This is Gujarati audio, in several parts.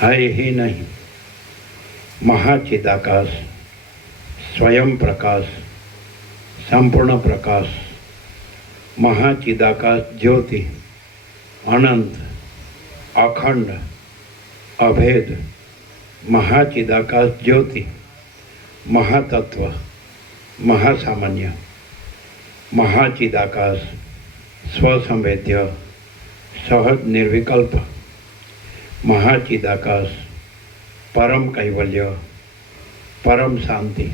है ही नहीं। महाचिदाकाश, स्वयं प्रकाश, संपूर्ण प्रकाश, महाचिदाकाश ज्योति, अनंत, अखंड, अभेद, महाचिदाकाश ज्योति, महातत्व, महासामान्य, महाचिदाकाश, स्वसंवेद्य, सहज निर्विकल्प, महाचिदाकाश, परम कैवल्य, परम शांति,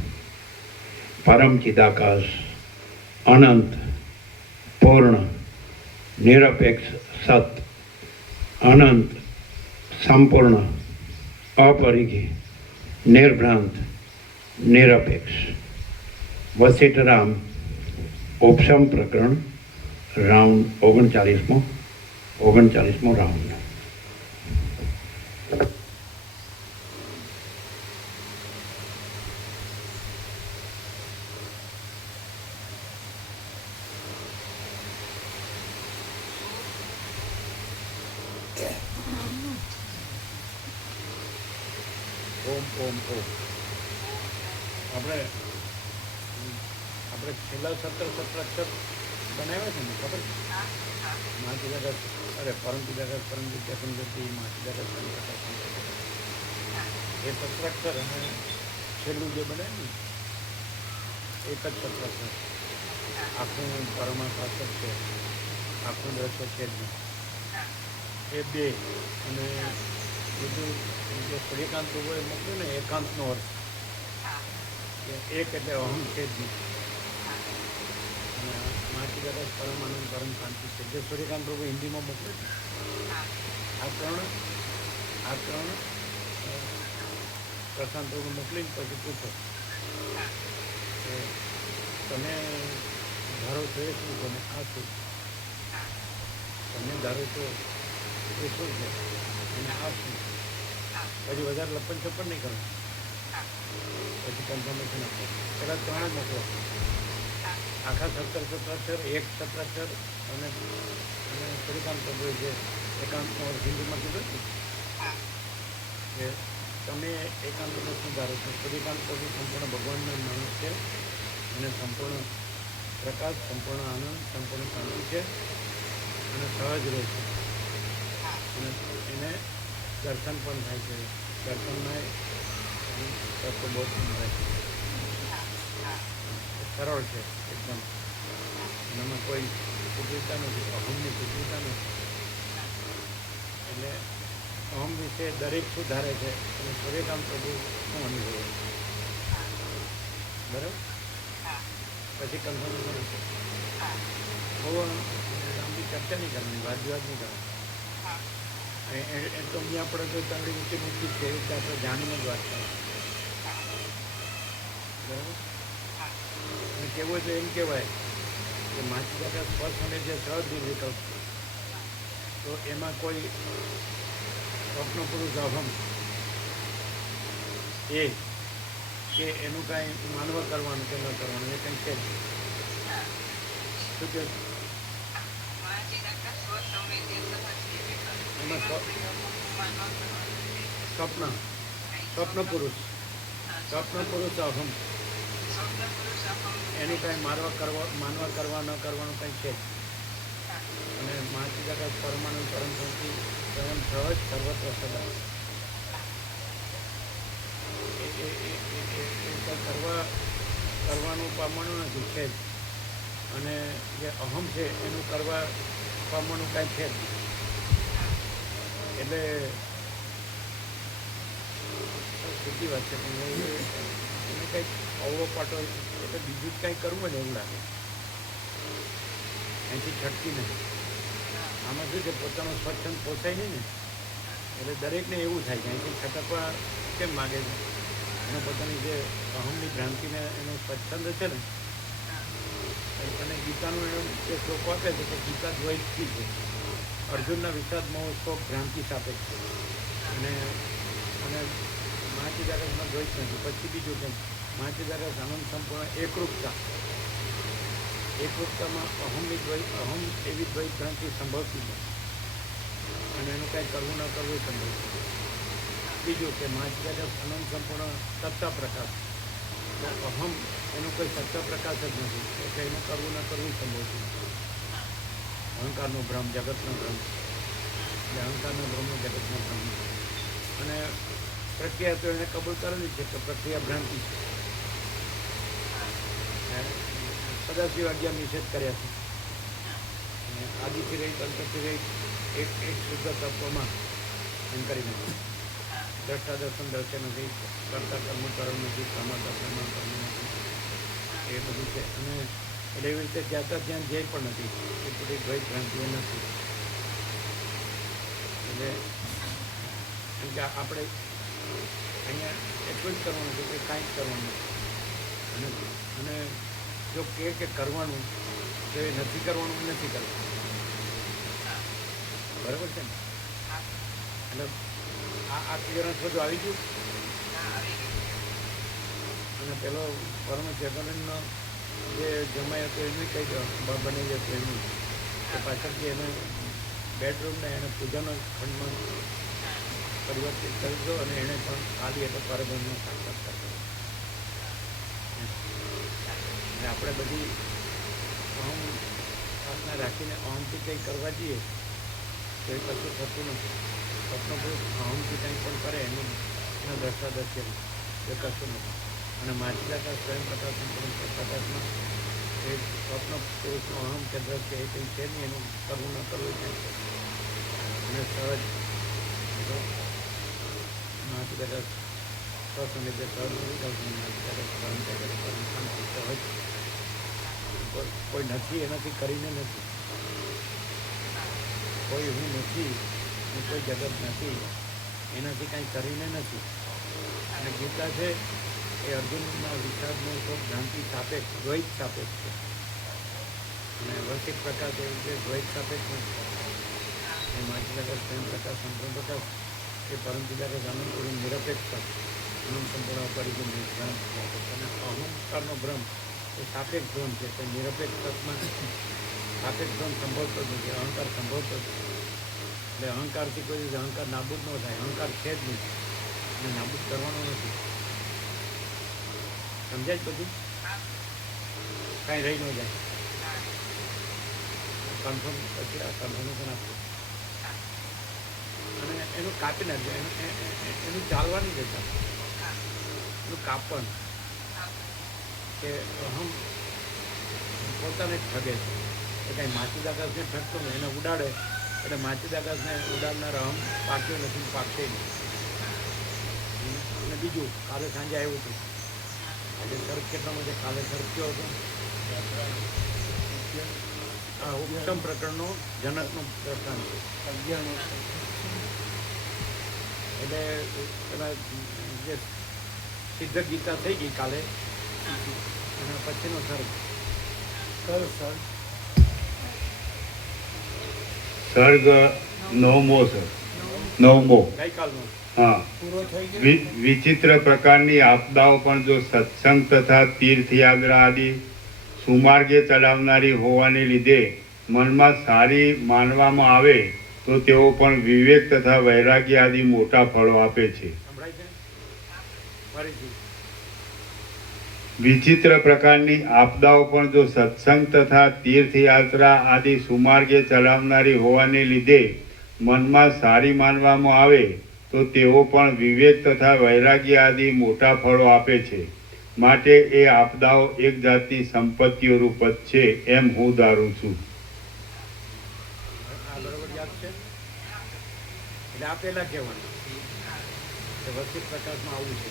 परम चिदाकाश, अनंत, पूर्ण, निरपेक्ष सत्य, अनंत, संपूर्ण, अपरिघी, निर्भ्रांत, निरपेक्ष। वशिष्ठ राम उपशम प्रकरण राउंड 39मो राउंड। ओम ओम ओम। આપણે છેલ્લા 17 અક્ષર બનાવ્યા છે ને, ખબર? મા ચિદાકાશ, અરે પરમ ચિદાકાશ, પરમ વિદ્યા સંગતિ, મા ચિદાકાશ, પરમ પ્રકાશ સંગતિ, એ 17 અક્ષર અને છેલ્લું જે બનાવ્યું ને એક જ 17 અક્ષર. આખું પરમાશાસ્ત્ર છે, આખું દ્રશ્ય છે જ નહીં. એ બે અને બીજું જે સૂર્યકાંત પ્રભુએ મોકલ્યું ને એકાંતનો અર્થ, એક એટલે અહમ છે જ નહીં. અને માચિદાકાશ પરમ આનંદ, પરમ શાંતિ છે, જે સૂર્યકાંત પ્રભુ હિન્દીમાં મોકલે છે. આ ત્રણ પ્રશાંત પ્રભુ મોકલીને પછી પૂછો કે તમે ધારો છો એ શું છે ને આ શું, તમે ધારો છો એ શું છે અને આ શું. પછી વધારે લપન છપ્પન નહીં કરવું, પછી કન્ફર્મેશન આપો. પહેલાં 3 જ મોકલો, આખા 17 અક્ષર, એક 17 અક્ષર અને સૂર્યકાંત પ્રભુએ જે એકાંતનો હિન્દીમાં કીધું કે તમે એકાંતને શું ધારો છો. સૂર્યકાંત પ્રભુ સંપૂર્ણ ભગવાનના માણસ છે અને સંપૂર્ણ પ્રકાશ, સંપૂર્ણ આનંદ, સંપૂર્ણ શાંતિ છે અને સહજ રહે છે. અને એને દર્શન પણ થાય છે. દર્શનમાં તત્વબોધ મળે છે. સરળ છે એકદમ. એનામાં કોઈ કુટિલતા નથી, અહમની કુટિલતા નથી. એટલે અહમ વિશે દરેક સુધારે છે અને સૂર્યકાંત પ્રભુ શું અનુભવે. બરાબર? પછી કન્ફર્મેશન હશે. બહુ લાંબી ચર્ચા નહીં કરવાની, વાદ વિવાદ નહીં કરવાની. એ તો અહીંયા આપણે તો તાંડી ઊંચી મૂકી છે, એ રીતે આપણે જાણીને જ વાત કરીએ. બરાબર? અને કહેવું એટલે એમ કહેવાય કે માચિદાકાશ સ્પર્શ અને જે સહજ વિકલ્પ છે, તો એમાં કોઈ સ્વપ્ન પુરુષ અહમ એ કે એનું કાંઈ માનવા કરવાનું કે ન કરવાનું એ કંઈ છે જ શું કે એમાં સ્વપ્ન પુરુષ અહમ એનું કાંઈ માનવા કરવા ન કરવાનું કંઈ છે જ. અને માચિદાકાશ પરમાનંદ, પરમ શાંતિ, પરમ સહજ, સર્વત્ર સદા એ કંઈ કરવાનું પામવાનું નથી, છે જ. અને જે અહમ છે એનું કરવા પામવાનું કાંઈ છે જ. એટલે સીધી વાત છે, પણ એને કંઈક અવળો પાટો એટલે બીજું જ કંઈ કરવું ને એવું લાગે, અહીંથી છટકી નહીં. આમાં શું છે, પોતાનો સ્વચ્છંદ પોસાય નહીં ને, એટલે દરેકને એવું થાય કે અહીંથી છટકવા કેમ માગે છે. એને પોતાની જે અહમની ભ્રાંતિને એનો સ્વચ્છંદ છે ને, અને ગીતાનું એનો જે શ્લોકો આપે છે કે ગીતા દ્વૈતથી છે. અર્જુનના વિષાદ મહોત્સવ ભ્રાંતિ સાપેક્ષ છે અને માચિદાકાશમાં દ્વૈત નથી. પછી બીજું કંઈ માચિદાકાશ આનંદ, સંપૂર્ણ એકરૂપતામાં અહમ એવી દ્વૈત ભ્રાંતિ સંભવતી નથી અને એનું કાંઈ કરવું ન કરવું સંભવ છે. બીજું કે માછલી અનંત સંપૂર્ણ સત્તા પ્રકાશ, તો અહમ એનું કોઈ સત્તા પ્રકાશ જ નથી, એટલે એનું કરવું ન કરવું સંભવતું નથી. અહંકારનો ભ્રમ, જગતનો ભ્રમ, એટલે અહંકારના ભ્રમનો જગતનો ભ્રમ. અને પ્રક્રિયા તો એને કબૂલ કરેલી છે કે પ્રક્રિયા ભ્રાંતિ છે. સદાશિવ અગિયાર નિષેધ કર્યા છે. અને આદિથી રહી અંતરથી રહી એક શુદ્ધ તત્વમાં એમ કરી નાખ્યું. દ્રષ્ટા દર્શન દર્શન નથી, કરતા કર્મ કર્મ નથી, કર્મ દર્શનમાં કર્મ નથી, એ બધું છે. અને એટલે એવી રીતે ત્યાં ધ્યેય પણ નથી, એ બધી દ્વૈત ભ્રાંતિઓ નથી. એટલે કેમ કે આપણે અહીંયા એટલું જ કરવાનું છે કે કાંઈ જ કરવાનું નથી. અને જો કે કરવાનું તો એ નથી કરવાનું, નથી કરવાનું. બરાબર છે ને? એટલે આ ક્લિયરન્સ બધું આવી ગયું. અને પેલો પરમ જગનનો જે જમાય હતો એનું કહી દો, બની જતો એનું કે પાછળથી એને બેડરૂમને એને પૂજાના ખંડમાં પરિવર્તિત કરી દો અને એણે પણ ખાલી એટલે પરબ્રહ્મનો સાક્ષાત્કાર કર્યો. અને આપણે બધી અહમ પ્રાર્થના રાખીને અહમથી કંઈ કરવા જઈએ તો એ કશું થતું નથી. સ્વપ્નપુરુષ અહમથી કંઈ પણ કરે એના દ્રષ્ટાદર્શ્ય એ કશું નથી. અને માછીદાતા સ્વયં પ્રકાશ પ્રકાશમાં એ સ્વપ્ન પુરુષનો અહમ કે દ્રશ્ય એ કંઈ છે નહીં, એનું કરવું ન કરવું કંઈ છે. અને સહજ માછીદાતા સ્વસંગીત સહજ કોઈ નથી એનાથી કરીને નથી, કોઈ હું નથી અને કોઈ જગત નથી એનાથી કાંઈ કરીને નથી. અને ગીતા છે એ અર્જુનના વિષાદનો તો ભ્રાંતિ સાપેક્ષ, દ્વૈત સાપેક્ષ છે. અને વૈશ્વિક પ્રકાશ એવું છે દ્વૈત સાપેક્ષ નથી. એ માછીદાતા સ્વયં પ્રકાશ સંપૂર્ણ પ્રકાશ એ પરંપરાગત આનંદ પૂર્ણ નિરપેક્ષ આનંદ સંપૂર્ણ પરિચય નિર્ધારણ. અને અહંકારનો ભ્રમ એ સાપેક્ષ ભ્રમ છે, તે નિરપેક્ષ તત્માં સાપેક્ષ ભ્રમ સંભવતો જ નથી, અહંકાર સંભવતો જ નથી. એટલે અહંકારથી કોઈ રીતે અહંકાર નાબૂદ ન થાય, અહંકાર છે જ નહીં અને નાબૂદ કરવાનો નથી. સમજાય જ બધું? કાંઈ રહી ન જાય. કન્ફર્મ પછી આ કન્ફર્મેશન આપવું અને એનું કાપી નાખવું, એનું ચાલવાની જતા એનું કાપણ કે અહમ પોતાને જ ઠગે છે. એ કાંઈ માછલી આકાશને ઠગતો નહીં, એને ઉડાડે એટલે માછલી આકાશને ઉડાડનાર અહમ પાક્યો નથી, પાકશે નહીં. અને બીજું કાલે સાંજે આવ્યું હતું, આજે સર્ક કેટલામાં છે, કાલે સર્ક કયો હતો? ઉત્તમ પ્રકરણનો જનકનો પ્રકરણ છે. એટલે પેલા જે સિદ્ધ ગીતા થઈ ગઈ કાલે, અને પછીનો સર્ગ સર્ગ નવમો સર, નવમો. ગઈકાલનો હા. વિચિત્ર પ્રકારની આપદાઓ પણ જો સત્સંગ તથા તીર્થયાત્રા આદિ સુમાર્ગે ચલાવનારી હોવાને લીધે મનમાં સારી માનવામાં આવે તો તેઓ પણ વિવેક તથા વૈરાગ્ય આદિ મોટા ફળો આપે છે. વિચિત્ર પ્રકારની આપદાઓ પણ જો સત્સંગ તથા તીર્થયાત્રા આદિ સુમાર્ગે ચલાવનારી હોવાને લીધે મનમાં સારી માનવામાં આવે તો તેઓ પણ વિવેક તથા વૈરાગ્ય આદિ મોટા ફળો આપે છે. માટે એ આપદાઓ એક જાતની સંપત્તિઓ રૂપ જ છે એમ હું ધારું છું.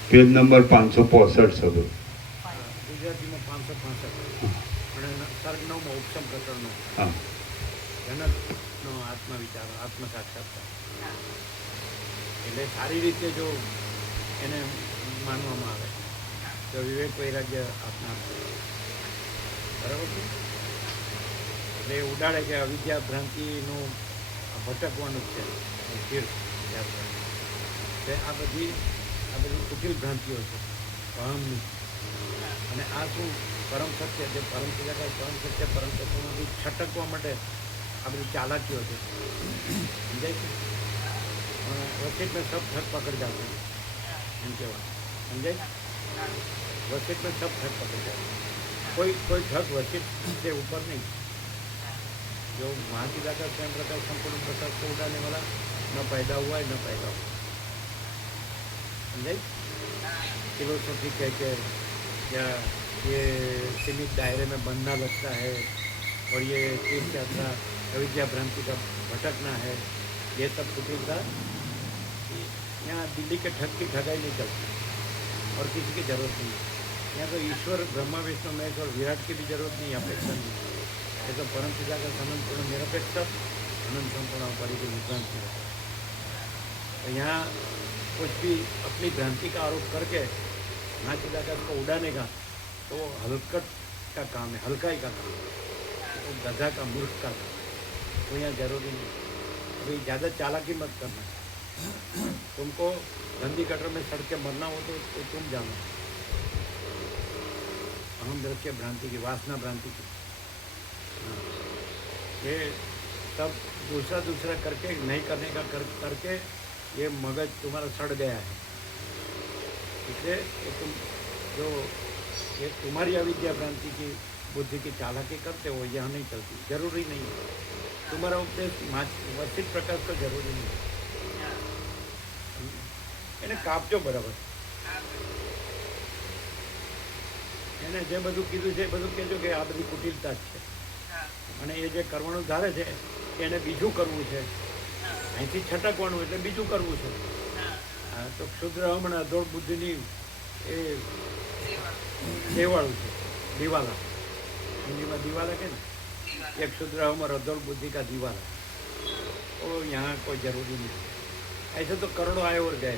Page number 565 sir. ગુજરાતીમાં 565 અને સર્ગ નવમાં ઉપસમ પ્રકરણનો હા. જનકનો આત્મવિચાર, આત્મ સાક્ષાત્કાર. એટલે સારી રીતે જો એને માનવામાં આવે તો વિવેક વૈરાગ્ય આપનાર છે. બરાબર છે? એટલે એ ઉડાડે કે અવિદ્યા ભ્રાંતિનું ભટકવાનું જ છે તીર્થ યાત્રા. આ બધી કુટિલ ભ્રાંતિઓ છે અહમની. અને આ શું પરમ સત્ય, જે પરમ સત્ય પરમ સત્ય પરમ સત્યમાંથી છટકવા માટે આ બધી ચાલાકીઓ છે. સમજાય છે? વચ્ચે મેં સબ ઠગ પકડ જાતે एम कहेवानुं समझाय। वसीत में सब ठग पकड़ जाए, कोई ठग वसीत से ऊपर नहीं। जो महाचिदाकर स्वयं प्रकाश संपूर्ण प्रकाश को उड़ाने वाला न पैदा हुआ है न पैदा हुआ, समझाई। फिलोसॉफी कह के या ये सीमित दायरे में बनना लगता है और ये तीर्थ यात्रा अविद्या भ्रांति का भटकना है, ये सब कुटिलता। यहाँ दिल्ली के ठग की ठगाई नहीं चलती और किसी की जरूरत नहीं है। यहाँ तो ईश्वर ब्रह्मा विष्णु महेश और विराट की भी जरूरत नहीं, अपेक्षा नहीं। ये तो परम पिता का अनंत पूर्ण निरपेक्ष अनंत संपूर्ण परिधि विभ्रांत निरपेक्ष। तो यहाँ कुछ भी अपनी भ्रांति का आरोप करके महाचिदाकाश को उड़ाने का तो वो हलकट का काम है, हल्काई का काम है, तो गधा का मूर्ख का काम है। तो यहाँ जरूरी नहीं। अभी ज़्यादा चालाकी मत करना। तुमको गंदी कटर में सड़ के मरना हो तो तुम जानो। अहम दृश्य भ्रांति की, वासना भ्रांति की, ये सब दूसरा करके नहीं करने का करके ये मगज तुम्हारा सड़ गया है। इसलिए ये तुम जो ये तुम्हारी अविद्या भ्रांति की बुद्धि की चालाकी करते हो, यहाँ नहीं चलती। जरूरी नहीं है तुम्हारा उपदेश वसित प्रकाश तो जरूरी नहीं है। એને કાપજો બરાબર, એને જે બધું કીધું છે એ બધું કહેજો કે આ બધી કુટિલતા જ છે અને એ જે કરવાનું ધારે છે એને બીજું કરવું છે, અહીંથી છટકવાનું એટલે બીજું કરવું છે। તો ક્ષુદ્ર હમણાં અધોળ બુદ્ધિની એ દેવાળું છે, દિવાલા, हिंदी में दिवाला के ना, एक क्षुद्र हमर अधोल बुद्धि का दिवाला। तो यहाँ कोई जरूरी नहीं। ऐसे तो करोड़ों आए और गए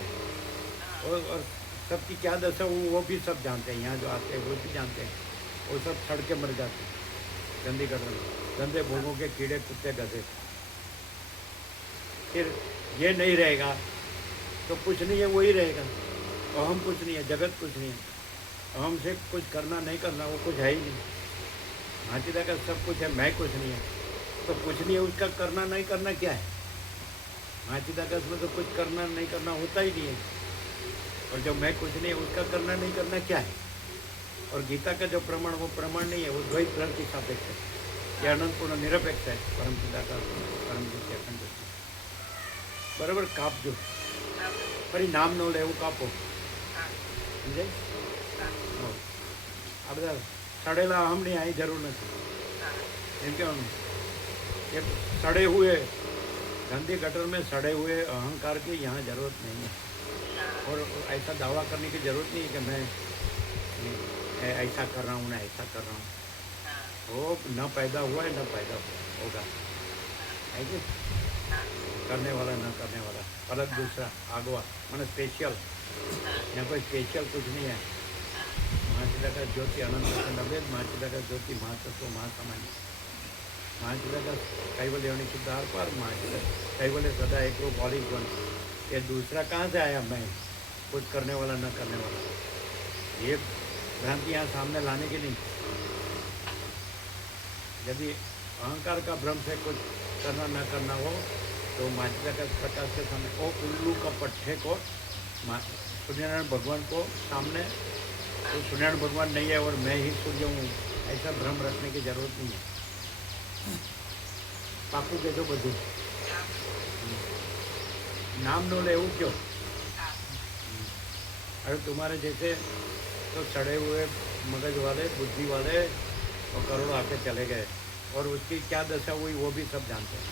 और सबकी क्या दशा वो भी सब जानते हैं। यहाँ जो आते हैं वो भी जानते हैं, वो सब सड़ के मर जाते हैं गंदी कटोरी, गंदे भोगों के कीड़े कुत्ते गधे। फिर ये नहीं रहेगा तो कुछ नहीं है, वही रहेगा। अहम कुछ नहीं है, जगत कुछ नहीं है। अहम से कुछ करना नहीं करना वो कुछ है ही नहीं। महाचिदा का सब कुछ है, मैं कुछ नहीं है। तो कुछ नहीं है उसका करना नहीं करना क्या है? महाचिदाकाश में तो कुछ करना नहीं करना होता ही नहीं है। और जो मैं कुछ नहीं है उसका करना नहीं करना क्या है? और गीता का जो प्रमाण वो प्रमाण नहीं है, वो द्वैत प्रवृत्ति सापेक्ष है। ये अनंतपूर्ण निरपेक्ष है। परम चिदाकाश परम जित्य अखंड बराबर कापજો, ફરી નામ ન લે એવું કાપો, સમજાય? આ બધા સડેલા અહમની અહીં જરૂર નથી એમ કહેવાનું कि सड़े हुए गंदी गटर में सड़े हुए अहंकार की यहाँ ज़रूरत नहीं है। और ऐसा दावा करने की ज़रूरत नहीं है कि मैं ऐसा कर रहा हूँ ना ऐसा कर रहा हूँ। वो न पैदा हुआ है न पैदा होगा, ऐसे करने वाला न करने वाला अलग, दूसरा आगवा मैंने स्पेशल। यहाँ कोई स्पेशल कुछ नहीं है। महाचिदा का ज्योति अनंत से नवेद, महाचिदा का ज्योति महातत्व महासामान्य, महाचिदा का कैवल्य होने शुद्ध आर पार, महाचिदा कैवल्य सदा एक रूप ऑल इज वन। ये दूसरा कहाँ से आया? मैं कुछ करने वाला न करने वाला। ये भ्रांति यहाँ सामने लाने की नहीं। यदि अहंकार का भ्रम से कुछ करना न करना हो तो महाचिदा का प्रकाश के सामने ओ उल्लू का पट्टे को सूर्यनारायण भगवान को सामने, तो सूर्यनारायण भगवान नहीं है और मैं ही सूर्य हूँ, ऐसा भ्रम रखने की जरूरत नहीं है। पाकू के जो बधु नाम नो ले वो क्यों? अरे तुम्हारे जैसे तो सड़े हुए मगज वाले बुद्धि वाले और करोड़ों आके चले गए और उसकी क्या दशा हुई वो भी सब जानते हैं।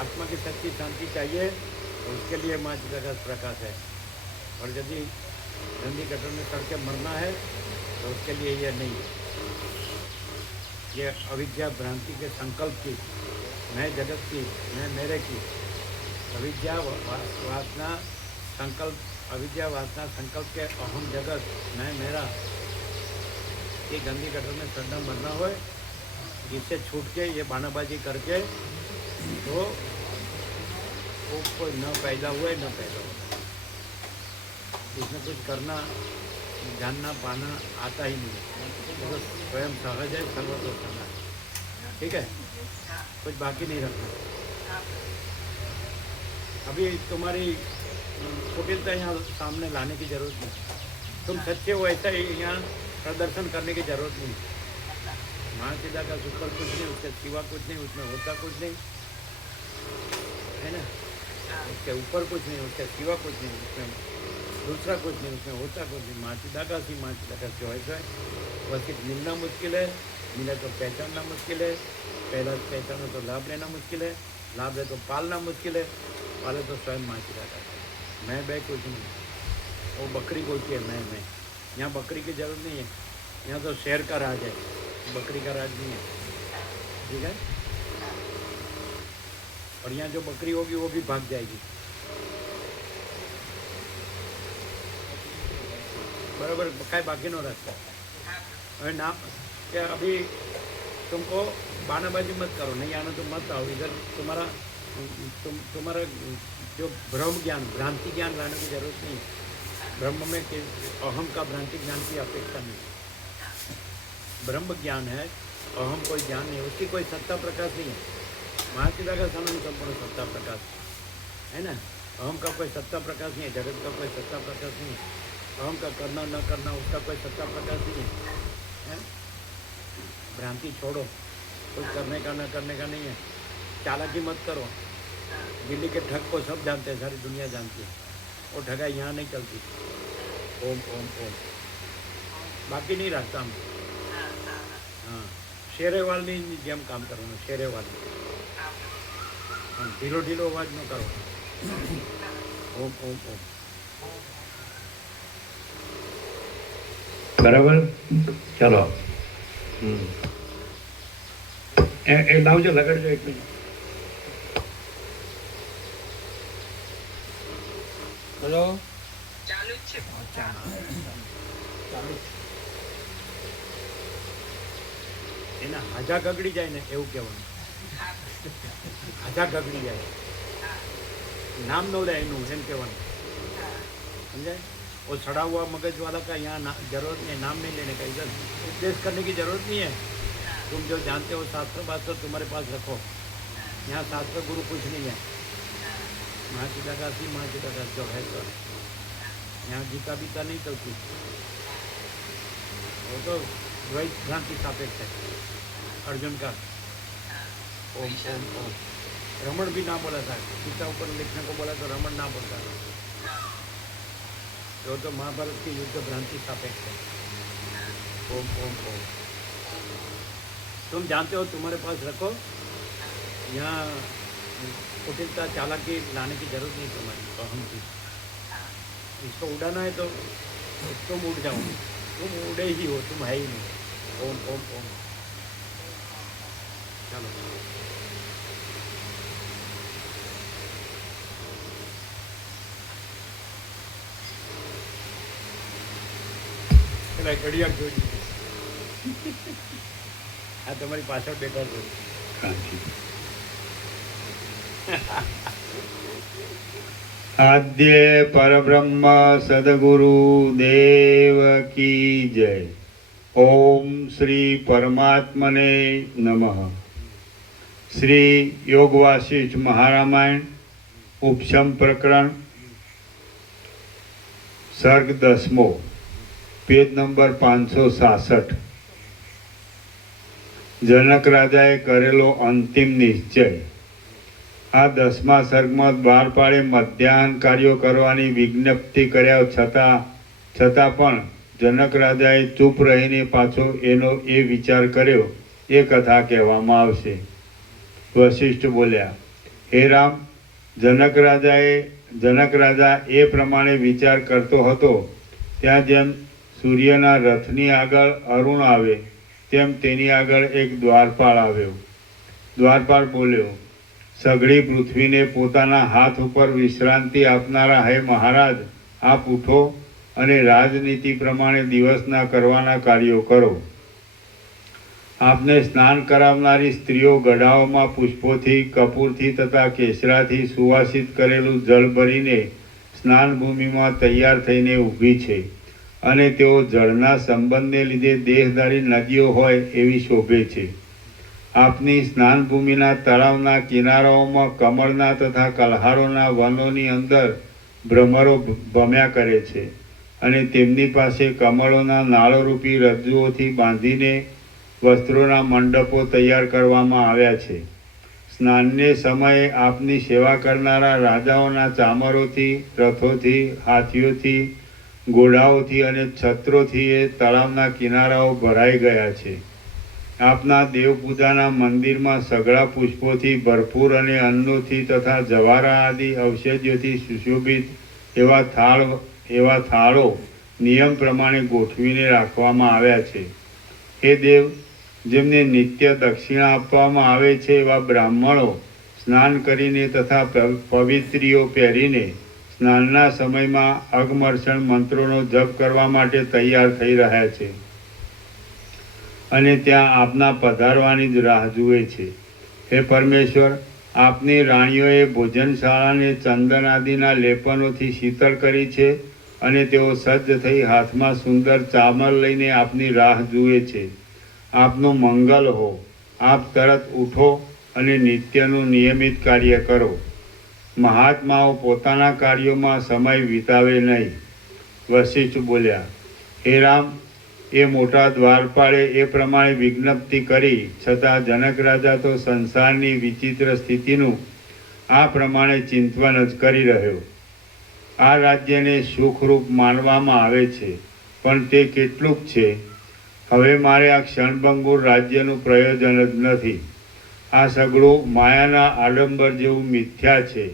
आत्मा की सच्ची शांति चाहिए तो उसके लिए महाचिदा का प्रकाश है। और यदि गंदी गटर में सड़ के मरना है तो उसके लिए ये नहीं है। ये अविद्या भ्रांति के संकल्प की, मैं जगत की, मैं मेरे की, अविद्या वासना संकल्प, अविद्या वासना संकल्प के अहम जगत मैं मेरा, ये गंदी गटर में सड़ना मरना हो, इससे छूट के ये बानाबाजी करके तो वो कोई न पैदा हुए न पैदा हुआ। इसमें कुछ करना जानना पाना आता ही नहीं है, तो स्वयं सहज है, सर्वतोषण है। ठीक है, कुछ बाकी नहीं रखना। अभी तुम्हारी कुटिलता यहाँ सामने लाने की जरूरत नहीं। तुम सच्चे हो ऐसा ही यहाँ प्रदर्शन करने की जरूरत नहीं। माँ सीधा का ऊपर कुछ नहीं, उसके सिवा कुछ नहीं, उसमें होता कुछ नहीं है ना। उसके ऊपर कुछ नहीं, उसके सिवा कुछ नहीं, उसमें दूसरा कुछ नहीं, उसमें होता कुछ नहीं। माँ सीधा का जो ऐसा है बस एक मिलना मुश्किल है, मिला तो पहचानना मुश्किल है, पहला पहचानो तो लाभ लेना मुश्किल है, लाभ ले तो पालना मुश्किल है, पाले तो स्वयं माँ सीधा का। मैं बे कुछ नहीं। वो बकरी बोलती है मैं। यहाँ बकरी की जरूरत नहीं है, यहाँ तो शेर का राज है, बकरी का राज नहीं है। ठीक है। और यहाँ जो बकरी होगी वो भी भाग जाएगी। बराबर काय बाकी नो रास्ता। अरे ना क्या अभी तुमको बानाबाजी मत करो, नहीं आना तो मत आओ इधर। तुम्हारा जो भ्रम ज्ञान भ्रांति ज्ञान लाने की जरूरत नहीं है। ब्रह्म में अहम का भ्रांति ज्ञान की अपेक्षा नहीं। ब्रह्म ज्ञान है, अहम कोई ज्ञान नहीं, उसकी कोई सत्ता प्रकाश नहीं है। महासीधा का सनातन संपूर्ण सत्ता प्रकाश है ना। अहम का कोई सत्ता प्रकाश नहीं है, जगत का कोई सत्ता प्रकाश नहीं है। अहम का करना न करना उसका कोई सत्ता प्रकाश नहीं है। भ्रांति छोड़ो, कुछ करने का न करने का नहीं है। चालाकी मत करो। दिल्ली के ठग को सब जानते हैं, सारी दुनिया जानती है। वो ठगाई यहाँ नहीं चलती। ओम ओम ओम बाकी नहीं रखता हम। हाँ, शेरेवालनी જેમ કામ કરવાનું, शेरेवालनी। ઢીલો ઢીલો અવાજ ન કરો। ઓમ ઓમ ઓમ બરાબર, ચાલો એ લાવજો, લગાડજો એક મિનિટ। હેલો, ચાલુ જ છે। ચાલુ એના હાજા ગગડી જાય ને એવું કહેવાનું। હાજા ગગડી જાય, નામ ન લે એનું, એમ કહેવાનું। समझे। वो सड़ा हुआ मगज वाला का यहाँ जरूरत नहीं, नाम नहीं लेने का, इधर उपदेश करने की जरूरत नहीं है। तुम जो जानते हो शास्त्र वास्त्र तुम्हारे पास रखो। यहाँ शास्त्र गुरु कुछ नहीं है। महासीधा का जो है तो यहाँ गीता बीता नहीं चलती, वो तो द्वैत भ्रांति सापेक्ष है अर्जुन का। ओम ओम ओम रमण भी ना बोला था, गीता ऊपर लिखने को बोला तो रमण ना बोलता था। तो महाभारत की युद्ध भ्रांति सापेक्ष है। ओम ओम ओम तुम जानते हो, तुम्हारे पास रखो। यहाँ कुटिलता चालाकी लाने की जरूरत नहीं तुम्हारी, अहम की। इसको उड़ाना है तो तुम उड़ जाओ, तुम उड़े ही हो, तुम है ही नहीं। ओम ओम ओम चलो। પેલા ઘડિયાળ જોઈ લીધી। આ તમારી પાછળ બેઠા છો। આદ્ય પરબ્રહ્મ સદગુરુ દેવ की जय। ओम श्री परमात्मने नमः। श्री योग वासिष्ठ महारामायण उपशम प्रकरण सर्ग 10मो पेज नंबर 566। जनक राजाए करेलो अंतिम निश्चय। आ 10મા સર્ગમાં દ્વારપાળે મધ્યાહન કાર્યો કરવાની વિજ્ઞપ્તિ કર્યા છતાં પણ जनक राजाए चूप रहीने पाछो एनो ए विचार कर्यो, ए कथा कहेवामां आवशे। वशिष्ठ बोल्या, हे राम, जनक राजा ए प्रमाणे विचार करतो हतो त्यां जेम सूर्यना रथनी आगळ अरुण आवे तेम तेनी आगळ एक द्वारपाळ आव्यो। द्वारपाळ बोल्यो, सगळी पृथ्वीने पोताना हाथ उपर विश्रांति आपनारा हे महाराज, आप उठो અને રાજનીતિ પ્રમાણે દિવસના કરવાના કાર્યો કરો। આપને સ્નાન કરાવનારી સ્ત્રીઓ ગઢાઓમાં પુષ્પોથી, કપૂરથી તથા કેસરાથી સુવાસિત કરેલું જળ ભરીને સ્નાન ભૂમિમાં તૈયાર થઈને ઊભી છે અને તેઓ જળના સંબંધને લીધે દેહધારી નદીઓ હોય એવી શોભે છે। આપની સ્નાન ભૂમિના તળાવના કિનારાઓમાં કમળના તથા કલહારોના વનોની અંદર ભ્રમરો ભમ્યા કરે છે અને તેમની પાસે કમળોના નાળરૂપી રજ્જુઓથી બાંધીને વસ્ત્રોના મંડપો તૈયાર કરવામાં આવ્યા છે. સ્નાનને સમયે આપની સેવા કરનારા રાજાઓના ચામરોથી, રથોથી, હાથીઓથી, ઘોડાઓથી અને છત્રોથી એ તળાવના કિનારાઓ ભરાઈ ગયા છે. આપના દેવપૂજાના મંદિરમાં સઘળા પુષ્પોથી ભરપૂર અને અન્નોથી તથા જવારા આદિ ઔષધિઓથી સુશોભિત એવા થાળો નિયમ પ્રમાણે ગોઠવીને રાખવામાં આવ્યા છે. હે દેવ, જેમને નિત્ય દક્ષિણા આપવામાં આવે છે એવા બ્રાહ્મણો સ્નાન કરીને તથા પવિત્રીઓ પહેરીને સ્નાનના સમયમાં અગમર્ષણ મંત્રોનો જપ કરવા માટે તૈયાર થઈ રહ્યા છે અને ત્યાં આપના પધારવાની જ રાહ જુએ છે. હે પરમેશ્વર, આપની રાણીઓએ ભોજનશાળાને ચંદન આદિના લેપનોથી શીતળ કરી છે અને તેઓ સજ્જ થઈ હાથમાં સુંદર ચામર લઈને આપની રાહ જુએ છે. આપનું મંગલ હો. આપ તરત ઉઠો અને નિત્યનું નિયમિત કાર્ય કરો. મહાત્માઓ પોતાના કાર્યોમાં સમય વિતાવે નહીં. વશિષ્ઠ બોલ્યા, હે રામ, એ મોટા દ્વારપાળે એ પ્રમાણે વિજ્ઞપ્તિ કરી, છતાં જનક રાજા તો સંસારની વિચિત્ર સ્થિતિનું આ પ્રમાણે ચિંતન જ કરી રહ્યો. આ રાજ્યને સુખરૂપ માનવામાં આવે છે, પણ તે કેટલુંક છે? હવે મારે આ ક્ષણભંગુર રાજ્યનું પ્રયોજન જ નથી. આ સગળું માયાના આડંબર જેવું મિથ્યા છે.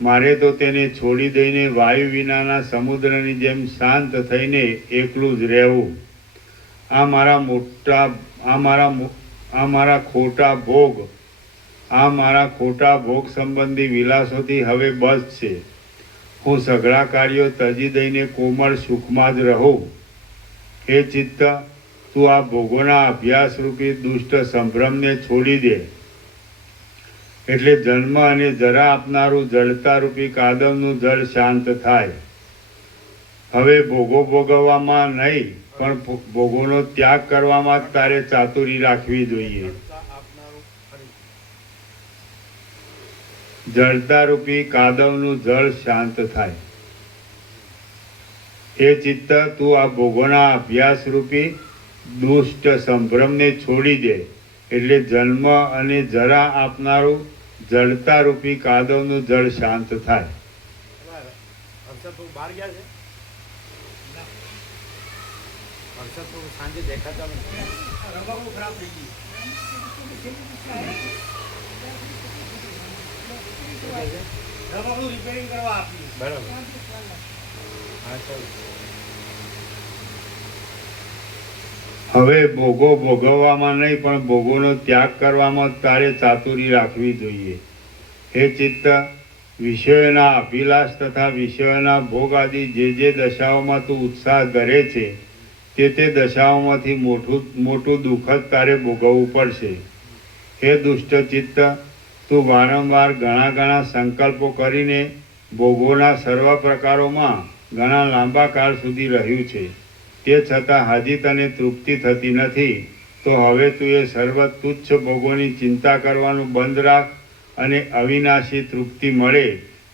મારે તો તેને છોડી દઈને વાયુ વિનાના સમુદ્રની જેમ શાંત થઈને એકલું જ રહેવું. આ મારા ખોટા ભોગ સંબંધી વિલાસોથી હવે બસ છે. હું સઘળા કાર્યો તજી દઈને કોમળ સુખમાં જ રહું. હે ચિત્ત, તું આ ભોગોના અભ્યાસરૂપી દુષ્ટ સંભ્રમને છોડી દે. એટલે જન્મ અને જરા આપનારું જળતારૂપી કાદવનું જળ શાંત થાય. હવે ભોગો ભોગવવામાં નહીં, પણ ભોગોનો ત્યાગ કરવામાં જ તારે ચાતુરી રાખવી જોઈએ. જળતારૂપી કાદવનું જળ શાંત થાય. હે ચિત્ત, તું આ ભોગોના અભ્યાસરૂપી દુષ્ટ સંભ્રમને છોડી દે. એટલે જન્મ અને જરા આપનારું જળતારૂપી કાદવનું જળ શાંત થાય. સાંજે દેખાતા રિપેરિંગ કરવા આપી. બરાબર. હા, ચાલો. હવે ભોગો ભોગવવામાં નહીં, પણ ભોગોનો ત્યાગ કરવામાં તારે ચાતુરી રાખવી જોઈએ. હે ચિત્ત, વિષયોના અભિલાષ તથા વિષયોના ભોગ આદિ જે દશાઓમાં તું ઉત્સાહ ધરે છે તે દશાઓમાંથી મોટું દુઃખ જ તારે ભોગવવું પડશે. હે દુષ્ટ ચિત્ત, તું વારંવાર ઘણા સંકલ્પો કરીને ભોગોના સર્વ પ્રકારોમાં ઘણા લાંબા કાળ સુધી રહ્યું છે. તે છતાં હજી તને તૃપ્તિ થતી નથી. તો હવે તું એ સર્વ તુચ્છ ભોગોની ચિંતા કરવાનું બંધ રાખ અને અવિનાશી તૃપ્તિ મળે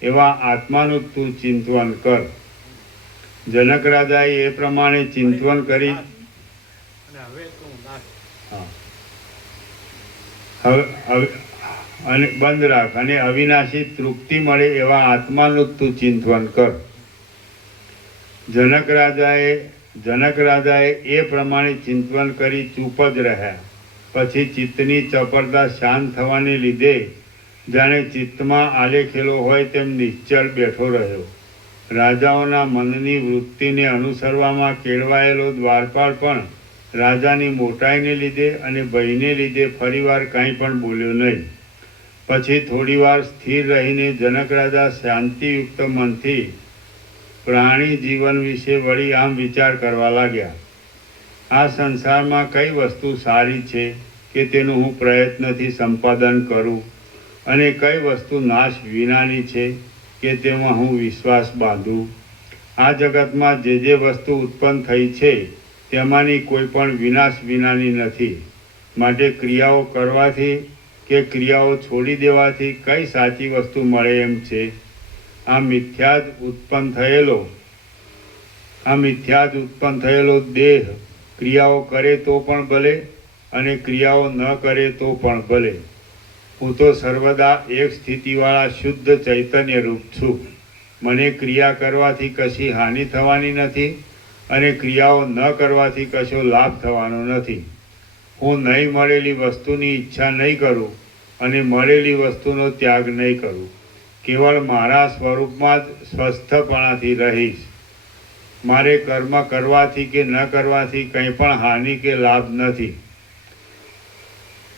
એવા આત્માનું તું ચિંતન કર. જનક રાજાએ એ પ્રમાણે ચિંતન કરી અને બંધ રાખ અને અવિનાશી તૃપ્તિ મળે એવા આત્માનું તું ચિંતન કર. જનક રાજાએ એ પ્રમાણે ચિંતન કરી ચૂપ જ રહ્યા. પછી ચિત્તની ચપળતા શાંત થવાને લીધે જાણે ચિત્તમાં આલેખેલો હોય તેમ નિશ્ચળ બેઠો રહ્યો. રાજાઓના મનની વૃત્તિને અનુસરવામાં કેળવાયેલો દ્વારપાળ પણ રાજાની મોટાઈને લીધે અને ભયને લીધે ફરીવાર કાંઈ પણ બોલ્યો નહીં. પછી થોડીવાર સ્થિર રહીને જનક રાજા શાંતિયુક્ત મનથી પ્રાણી જીવન વિશે વળી આમ વિચાર કરવા લાગ્યા. આ સંસારમાં કઈ વસ્તુ સારી છે કે તેનું હું પ્રયત્નથી સંપાદન કરું, અને કઈ વસ્તુ નાશ વિનાની છે કે તેમાં હું વિશ્વાસ બાંધું. આ જગતમાં જે વસ્તુ ઉત્પન્ન થઈ છે તેમાંની કોઈ પણ વિનાશ વિનાની નથી. માટે ક્રિયાઓ કરવાથી કે ક્રિયાઓ છોડી દેવાથી કઈ સાચી વસ્તુ મળે એમ છે? આ મિથ્યા જ ઉત્પન્ન થયેલો દેહ ક્રિયાઓ કરે તો પણ ભલે અને ક્રિયાઓ ન કરે તો પણ ભલે. હું તો સર્વદા એક સ્થિતિવાળા શુદ્ધ ચૈતન્ય રૂપ છું. મને ક્રિયા કરવાથી કશી હાનિ થવાની નથી અને ક્રિયાઓ ન કરવાથી કશો લાભ થવાનો નથી. હું નહીં મળેલી વસ્તુની ઈચ્છા નહીં કરું અને મળેલી વસ્તુનો ત્યાગ નહીં કરું. કેવળ મારા સ્વરૂપમાં જ સ્વસ્થપણાથી રહીશ. મારે કર્મ કરવાથી કે ન કરવાથી કંઈ પણ હાનિ કે લાભ નથી.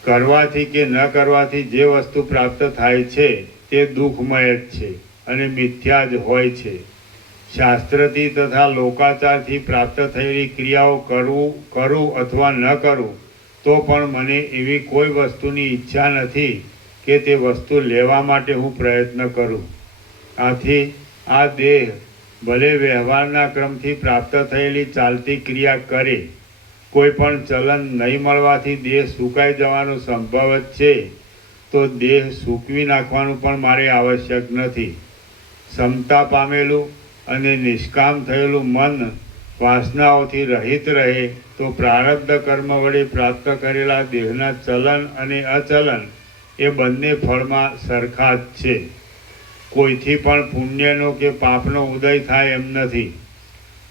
કરવાથી કે ન કરવાથી જે વસ્તુ પ્રાપ્ત થાય છે તે દુઃખમય જ છે અને મિથ્યા જ હોય છે. શાસ્ત્રથી તથા લોકાચારથી પ્રાપ્ત થયેલી ક્રિયાઓ કરું અથવા ન કરું તો પણ મને એવી કોઈ વસ્તુની ઈચ્છા નથી કે તે વસ્તુ લેવા માટે હું પ્રયત્ન કરું. આથી આ દેહ ભલે વ્યવહારના ક્રમથી પ્રાપ્ત થયેલી ચાલતી ક્રિયા કરે, કોઈ પણ ચલન નહીં મળવાથી દેહ સુકાઈ જવાનો સંભવ જ છે, તો દેહ સૂકવી નાખવાનું પણ મારે આવશ્યક નથી. સમતા પામેલું અને નિષ્કામ થયેલું મન વાસનાઓથી રહિત રહે તો પ્રારબ્ધ કર્મ વડે પ્રાપ્ત કરેલા દેહના ચલન અને અચલન એ બંને ફળમાં સરખા જ છે. કોઈથી પણ પુણ્યનો કે પાપનો ઉદય થાય એમ નથી.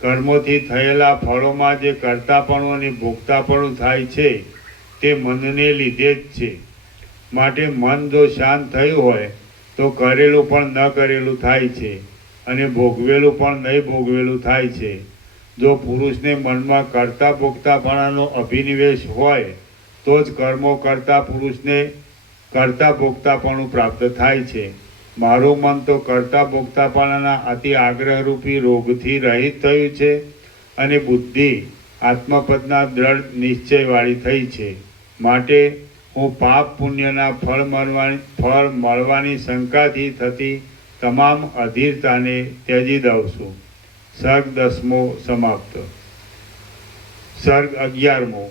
કર્મોથી થયેલા ફળોમાં જે કર્તાપણું અને ભોગતાપણું થાય છે તે મનને લીધે જ છે. માટે મન જો શાંત થયું હોય તો કરેલું પણ ન કરેલું થાય છે અને ભોગવેલું પણ નહીં ભોગવેલું થાય છે. જો પુરુષને મનમાં કરતા ભોગતાપણાનો અભિનિવેશ હોય તો જ કર્મો કરતા પુરુષને કરતા ભોગતાપણું પ્રાપ્ત થાય છે. મારું મન તો કરતા ભોગતાપણાના અતિ આગ્રહરૂપી રોગથી રહિત થયું છે અને બુદ્ધિ આત્મપદના દ્રઢ નિશ્ચયવાળી થઈ છે. માટે હું પાપ પુણ્યના ફળ મળવાની શંકાથી થતી તમામ અધીરતાને ત્યજી દઉં છું. સર્ગ 10મો સમાપ્ત. સર્ગ 11મો.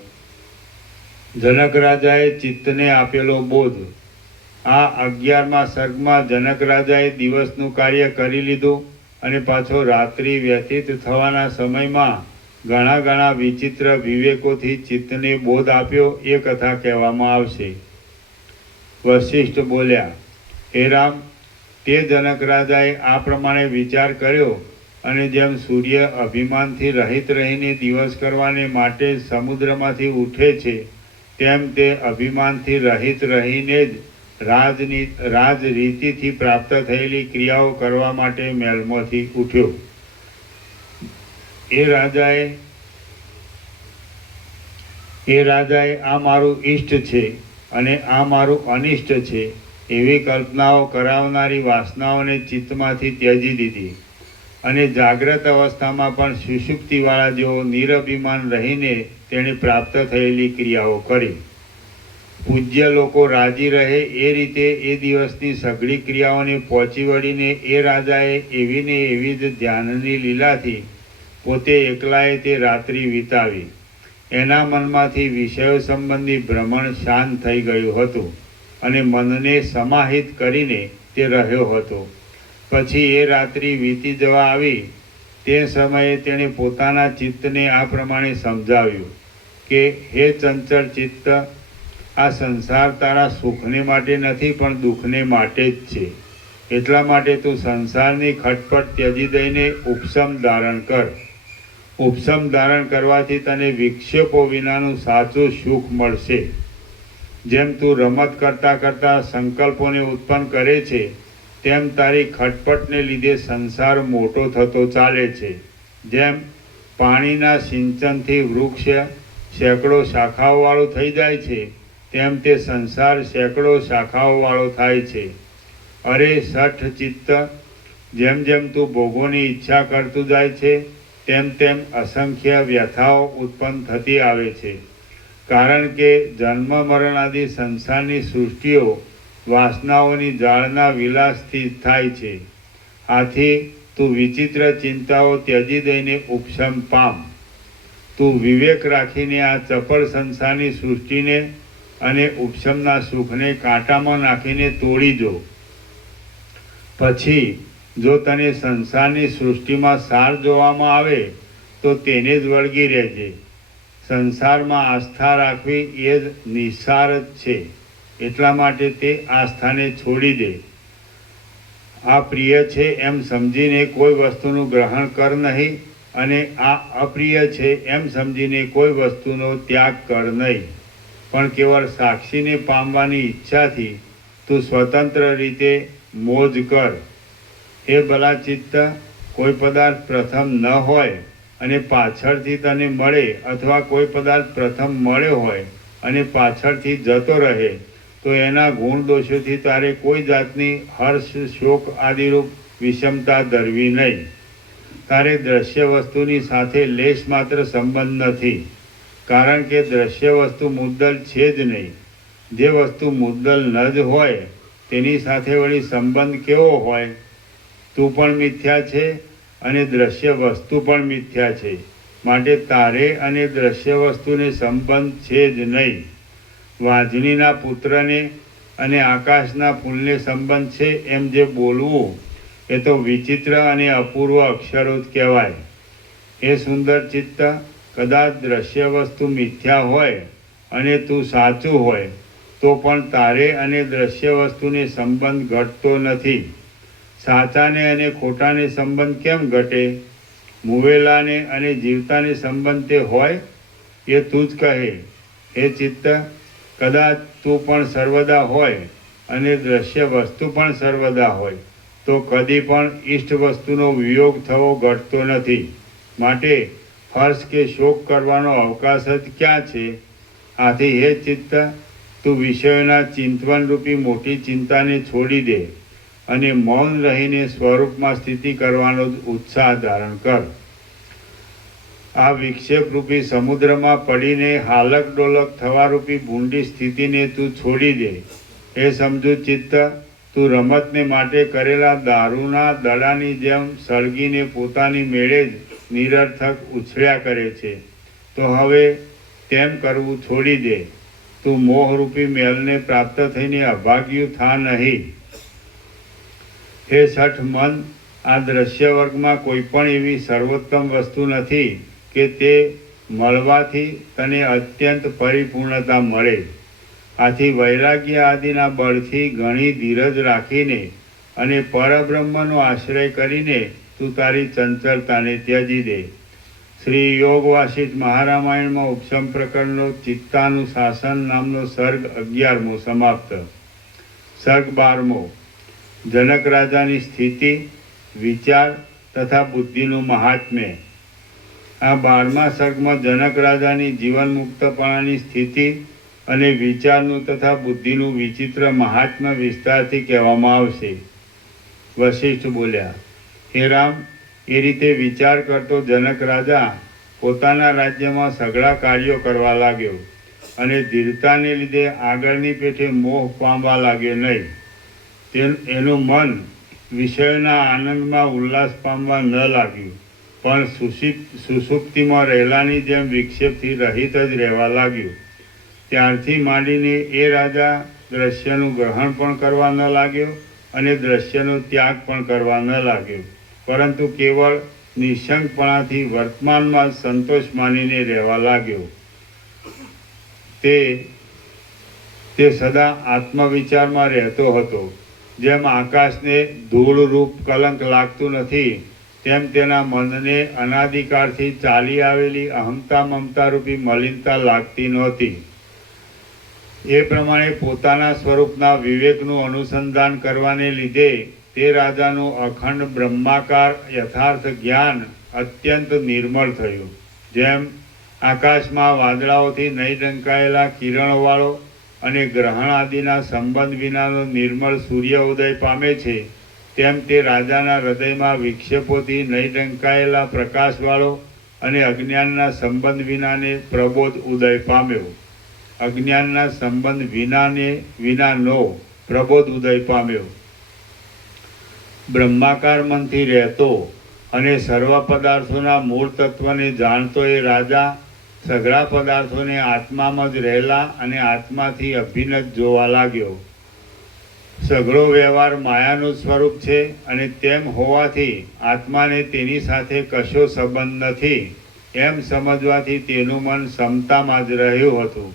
જનક રાજાએ ચિત્તને આપેલો બોધ. આ 11મા સર્ગમાં જનક રાજાએ દિવસનું કાર્ય કરી લીધું અને પાછો રાત્રિ વ્યતીત થવાના સમયમાં ઘણા વિચિત્ર વિવેકોથી ચિત્તને બોધ આપ્યો એ કથા કહેવામાં આવશે. વશિષ્ઠ બોલ્યા, હે રામ, તે જનક રાજાએ આ પ્રમાણે વિચાર કર્યો અને જેમ સૂર્ય અભિમાનથી રહિત રહીને દિવસ કરવાને માટે સમુદ્રમાંથી ઉઠે છે તેમ તે અભિમાનથી રહિત રહીને જ રાજરીતિથી પ્રાપ્ત થયેલી ક્રિયાઓ કરવા માટે મહેલમાંથી ઉઠ્યો. એ રાજાએ આ મારું ઈષ્ટ છે અને આ મારું અનિષ્ટ છે એવી કલ્પનાઓ કરાવનારી વાસનાઓને ચિત્તમાંથી ત્યજી દીધી અને જાગ્રત અવસ્થામાં પણ સુષુપ્તિવાળા જેવો નિરભિમાન રહીને તેણે પ્રાપ્ત થયેલી ક્રિયાઓ કરી. પૂજ્ય લોકો રાજી રહે એ રીતે એ દિવસની સઘળી ક્રિયાઓને પહોંચી વળીને એ રાજાએ એવી ને એવી જ ધ્યાનની લીલાથી પોતે એકલાએ તે રાત્રિ વિતાવી. એના મનમાંથી વિષયો સંબંધી ભ્રમણ શાંત થઈ ગયું હતું અને મનને સમાહિત કરીને તે રહ્યો હતો. પછી એ રાત્રિ વીતી જવા આવી તે સમયે તેણે પોતાના ચિત્તને આ પ્રમાણે સમજાવ્યું કે હે ચંચળ ચિત્ત, આ સંસાર તારા સુખને માટે નથી પણ દુઃખને માટે જ છે. એટલા માટે તું સંસારની ખટપટ ત્યજી દઈને ઉપશમ ધારણ કર. ઉપશમ ધારણ કરવાથી તને વિક્ષેપો વિનાનું સાચું સુખ મળશે. જેમ તું રમત કરતાં સંકલ્પોને ઉત્પન્ન કરે છે તેમ તારી ખટપટને લીધે સંસાર મોટો થતો ચાલે છે. જેમ પાણીના સિંચનથી વૃક્ષ સેંકડો શાખાઓવાળું થઈ જાય છે તેમ તે સંસાર સેંકડો શાખાઓવાળો થાય છે. અરે શઠ ચિત્ત, જેમ જેમ તું ભોગોની ઈચ્છા કરતું જાય છે તેમ તેમ અસંખ્ય વ્યથાઓ ઉત્પન્ન થતી આવે છે. કારણ કે જન્મ મરણ આદિ સંસારની સૃષ્ટિઓ વાસનાઓની જાળના વિલાસથી થાય છે. આથી તું વિચિત્ર ચિંતાઓ ત્યજી દઈને ઉપશમ પામ. તું વિવેક રાખીને આ ચપળ સંસારની સૃષ્ટિને અને ઉપશમના સુખને કાંટામાં નાખીને તોડી જો. પછી જો તને સંસારની સૃષ્ટિમાં સાર જોવામાં આવે તો તેને જ વળગી રહેજે. સંસારમાં આસ્થા રાખવી એ જ નિસાર જ છે. એટલા માટે તે આસ્થાને છોડી દે. આ પ્રિય છે એમ સમજીને કોઈ વસ્તુનું ગ્રહણ કર નહીં, અને આ અપ્રિય છે એમ સમજીને કોઈ વસ્તુનો ત્યાગ કર નહીં. પણ કેવળ સાક્ષીને પામવાની ઈચ્છાથી તું સ્વતંત્ર રીતે મોજ કર. હે ભલા ચિત્ત, કોઈ પદાર્થ પ્રથમ ન હોય અને પાછળથી તને મળે, અથવા કોઈ પદાર્થ પ્રથમ મળ્યો હોય અને પાછળથી જતો રહે, તો એના ગુણ દોષોથી તારે કોઈ જાતની હર્ષ, શોક આદિરૂપ વિષમતા ધરવી નહીં. તારે દ્રશ્ય વસ્તુની સાથે લેશ માત્ર સંબંધ નથી, કારણ કે દ્રશ્ય વસ્તુ મુદ્દલ છે જ નહીં. જે વસ્તુ મુદ્દલ ન જ હોય તેની સાથે વળી સંબંધ કેવો હોય? તું પણ મિથ્યા છે અને દ્રશ્ય વસ્તુ પણ મિથ્યા છે. માટે તારે અને દ્રશ્ય વસ્તુને સંબંધ છે જ નહીં. વાજણીના પુત્રને અને આકાશના ફૂલને સંબંધ છે એમ જે બોલવું એ તો વિચિત્ર અને અપૂર્વ અક્ષરો જ કહેવાય. એ સુંદર ચિત્ત, કદાચ દ્રશ્ય વસ્તુ મિથ્યા હોય અને તું સાચું હોય તો પણ તારે અને દ્રશ્ય વસ્તુને સંબંધ ઘટતો નથી. સાચાને અને ખોટાને સંબંધ કેમ ઘટે? મુવેલાને અને જીવતાને સંબંધ તે હોય? એ તું જ કહે. હે ચિત્ત, કદાચ તું પણ સર્વદા હોય અને દ્રશ્ય વસ્તુ પણ સર્વદા હોય તો કદી પણ ઈષ્ટ વસ્તુનો વિયોગ થવો ઘટતો નથી. માટે હર્ષ કે શોક કરવાનો અવકાશ જ ક્યાં છે? આથી હે ચિત્ત, તું વિષયોના ચિંતવનરૂપી મોટી ચિંતાને છોડી દે અને મૌન રહીને સ્વરૂપમાં સ્થિતિ કરવાનો ઉત્સાહ ધારણ કર. આ વિક્ષેપરૂપી સમુદ્રમાં પડીને હાલક ડોલક થવારૂપી ભૂંડી સ્થિતિને તું છોડી દે. એ સમજુ ચિત્ત, તું રમતને માટે કરેલા દારૂના દડાની જેમ સળગીને પોતાની મેળે જ નિરર્થક ઉછળ્યા કરે છે. તો હવે તેમ કરવું છોડી દે. તું મોહરૂપી મેલને પ્રાપ્ત થઈને અભાગ્યું થા નહીં. હે છઠ મન, આ દ્રશ્ય વર્ગમાં કોઈ પણ એવી સર્વોત્તમ વસ્તુ નથી કે તે મળવાથી તને અત્યંત પરિપૂર્ણતા મળે. આથી વૈરાગ્ય આદિના બળથી ઘણી ધીરજ રાખીને અને પરબ્રહ્મનો આશ્રય કરીને તું તારી ચંચળતાને ત્યજી દે. શ્રી યોગ વાસિષ્ઠ મહારામાયણમાં ઉપસમ પ્રકરણનો ચિત્તાનુશાસન નામનો સર્ગ 11મો સમાપ્ત. સર્ગ 12મો જનક રાજાની સ્થિતિ, વિચાર તથા બુદ્ધિનું મહાત્મ્ય. આ 12મા સર્ગમાં જનક રાજાની જીવન મુક્તપણાની સ્થિતિ અને વિચારનું તથા બુદ્ધિનું વિચિત્ર મહાત્મ્ય વિસ્તારથી કહેવામાં આવશે. વશિષ્ઠ બોલ્યા, હે રામ, એ રીતે વિચાર કરતો જનક રાજા પોતાના રાજ્યમાં સઘળા કાર્યો કરવા લાગ્યો અને ધીરતાને લીધે આગળની પેઠે મોહ પામવા લાગ્યો નહીં. એનું મન વિષયોના આનંદમાં ઉલ્લાસ પામવા ન લાગ્યું, પણ સુષુપ્તિમાં રહેલાની જેમ વિક્ષેપથી રહિત જ રહેવા લાગ્યું. ત્યારથી માંડીને એ રાજા દ્રશ્યનું ગ્રહણ પણ કરવા ન લાગ્યો અને દ્રશ્યનો ત્યાગ પણ કરવા ન લાગ્યો, પરંતુ કેવળ નિઃશંકપણાથી વર્તમાનમાં સંતોષ માનીને રહેવા લાગ્યો. તે સદા આત્મવિચારમાં રહેતો હતો. જેમ આકાશને ધૂળરૂપ કલંક લાગતું નથી, તેમ તેના મનને અનાદિકાળથી ચાલી આવેલી અહંતા મમતા રૂપી મલિનતા લાગતી નહોતી. એ પ્રમાણે પોતાના સ્વરૂપના વિવેકનું અનુસંધાન કરવાને લીધે તે રાજાનું અખંડ બ્રહ્માકાર યથાર્થ જ્ઞાન અત્યંત નિર્મળ થયું. જેમ આકાશમાં વાદળાઓથી નહીં ઢંકાયેલા કિરણોવાળો અને ગ્રહણ આદિના સંબંધ વિનાનો નિર્મળ સૂર્ય ઉદય પામે છે, તેમ તે રાજાના હૃદયમાં વિક્ષેપોથી નહીં ઢંકાયેલા પ્રકાશવાળો અને અજ્ઞાનના સંબંધ વિનાને પ્રબોધ ઉદય પામ્યો. અજ્ઞાનના સંબંધ વિનાનો પ્રબોધ ઉદય પામ્યો. બ્રહ્માકાર મનથી રહેતો અને સર્વ પદાર્થોના મૂળ તત્વને જાણતો એ રાજા સઘળા પદાર્થોને આત્મામાં જ રહેલા અને આત્માથી અભિન્ન જોવા લાગ્યો. સઘળો વ્યવહાર માયાનું સ્વરૂપ છે અને તેમ હોવાથી આત્માને તેની સાથે કશો સંબંધ નથી એમ સમજવાથી તેનું મન સમતામાં જ રહ્યું હતું.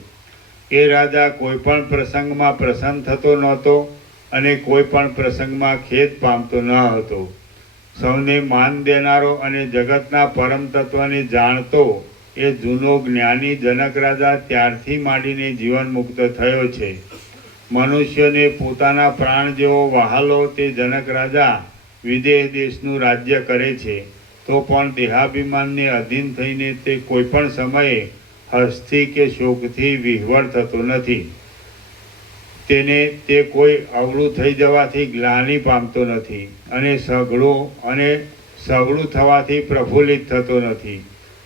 એ રાજા કોઈ પણ પ્રસંગમાં પ્રસન્ન થતો નહોતો અને કોઈ પણ પ્રસંગમાં ખેદ પામતો ન હતો. સૌને માન દેનારો અને જગતના પરમ તત્વને જાણતો એ જૂનો જ્ઞાની જનક રાજા ત્યારથી માંડીને જીવન મુક્ત થયો છે. મનુષ્યને પોતાના પ્રાણ જેવો વહાલો તે જનક રાજા વિદેહ દેશનું રાજ્ય કરે છે, તો પણ દેહાભિમાનને અધીન થઈને તે કોઈ પણ સમયે હર્ષથી કે શોકથી વિહ્વળ થતો નથી. તેને તે કોઈ અવળું થઈ જવાથી ગ્લાનિ પામતો નથી અને સગળું થવાથી પ્રફુલ્લિત થતો નથી.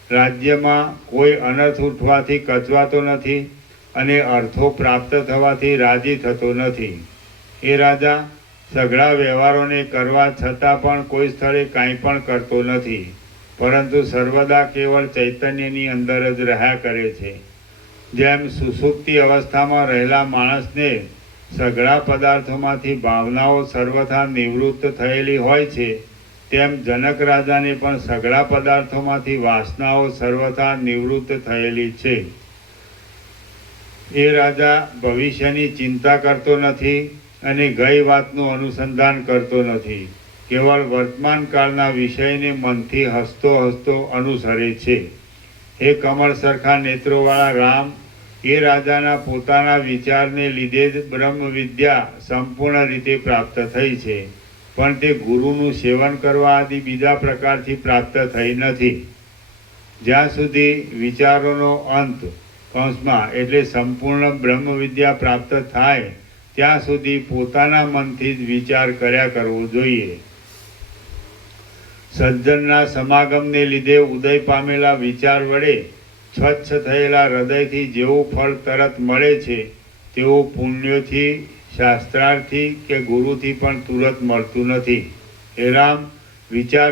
રાજ્યમાં કોઈ અનર્થ ઉઠવાથી કચવાતો નથી અને અર્થો પ્રાપ્ત થવાથી રાજી થતો નથી. એ રાજા સઘળા વ્યવહારોને કરવા છતાં પણ કોઈ સ્થળે કાંઈ પણ કરતો નથી, પરંતુ સર્વદા કેવળ ચૈતન્યની અંદર જ રહ્યા કરે છે. જેમ સુષુપ્તિ અવસ્થામાં રહેલા માણસને સઘળા પદાર્થોમાંથી ભાવનાઓ સર્વથા નિવૃત્ત થયેલી હોય છે, તેમ જનક રાજાને પણ સઘળા પદાર્થોમાંથી વાસનાઓ સર્વથા નિવૃત્ત થયેલી છે. એ રાજા ભવિષ્યની ચિંતા કરતો નથી અને ગઈ વાતનું અનુસંધાન કરતો નથી. કેવળ વર્તમાન કાળના વિષયને મનથી હસતો હસતો અનુસરે છે. હે કમળ સરખા નેત્રોવાળા રામ, એ રાજાના પોતાના વિચારને લીધે જ બ્રહ્મ વિદ્યા સંપૂર્ણ રીતે પ્રાપ્ત થઈ છે, પણ તે ગુરુનું સેવન કરવા આદિ બીજા પ્રકારથી પ્રાપ્ત થઈ નથી. જ્યાં સુધી વિચારોનો અંત કૌંસમાં એટલે સંપૂર્ણ બ્રહ્મ વિદ્યા પ્રાપ્ત થાય ત્યાં સુધી પોતાના મનથી જ વિચાર કર્યા કરવો જોઈએ. સજ્જનના સમાગમને લીધે ઉદય પામેલા વિચાર વડે સ્વચ્છ થયેલા હૃદયથી જેવું ફળ તરત મળે છે, તેવું પુણ્યોથી, શાસ્ત્રાર્થી કે ગુરુથી પણ તુરત મળતું નથી. હે રામ, વિચાર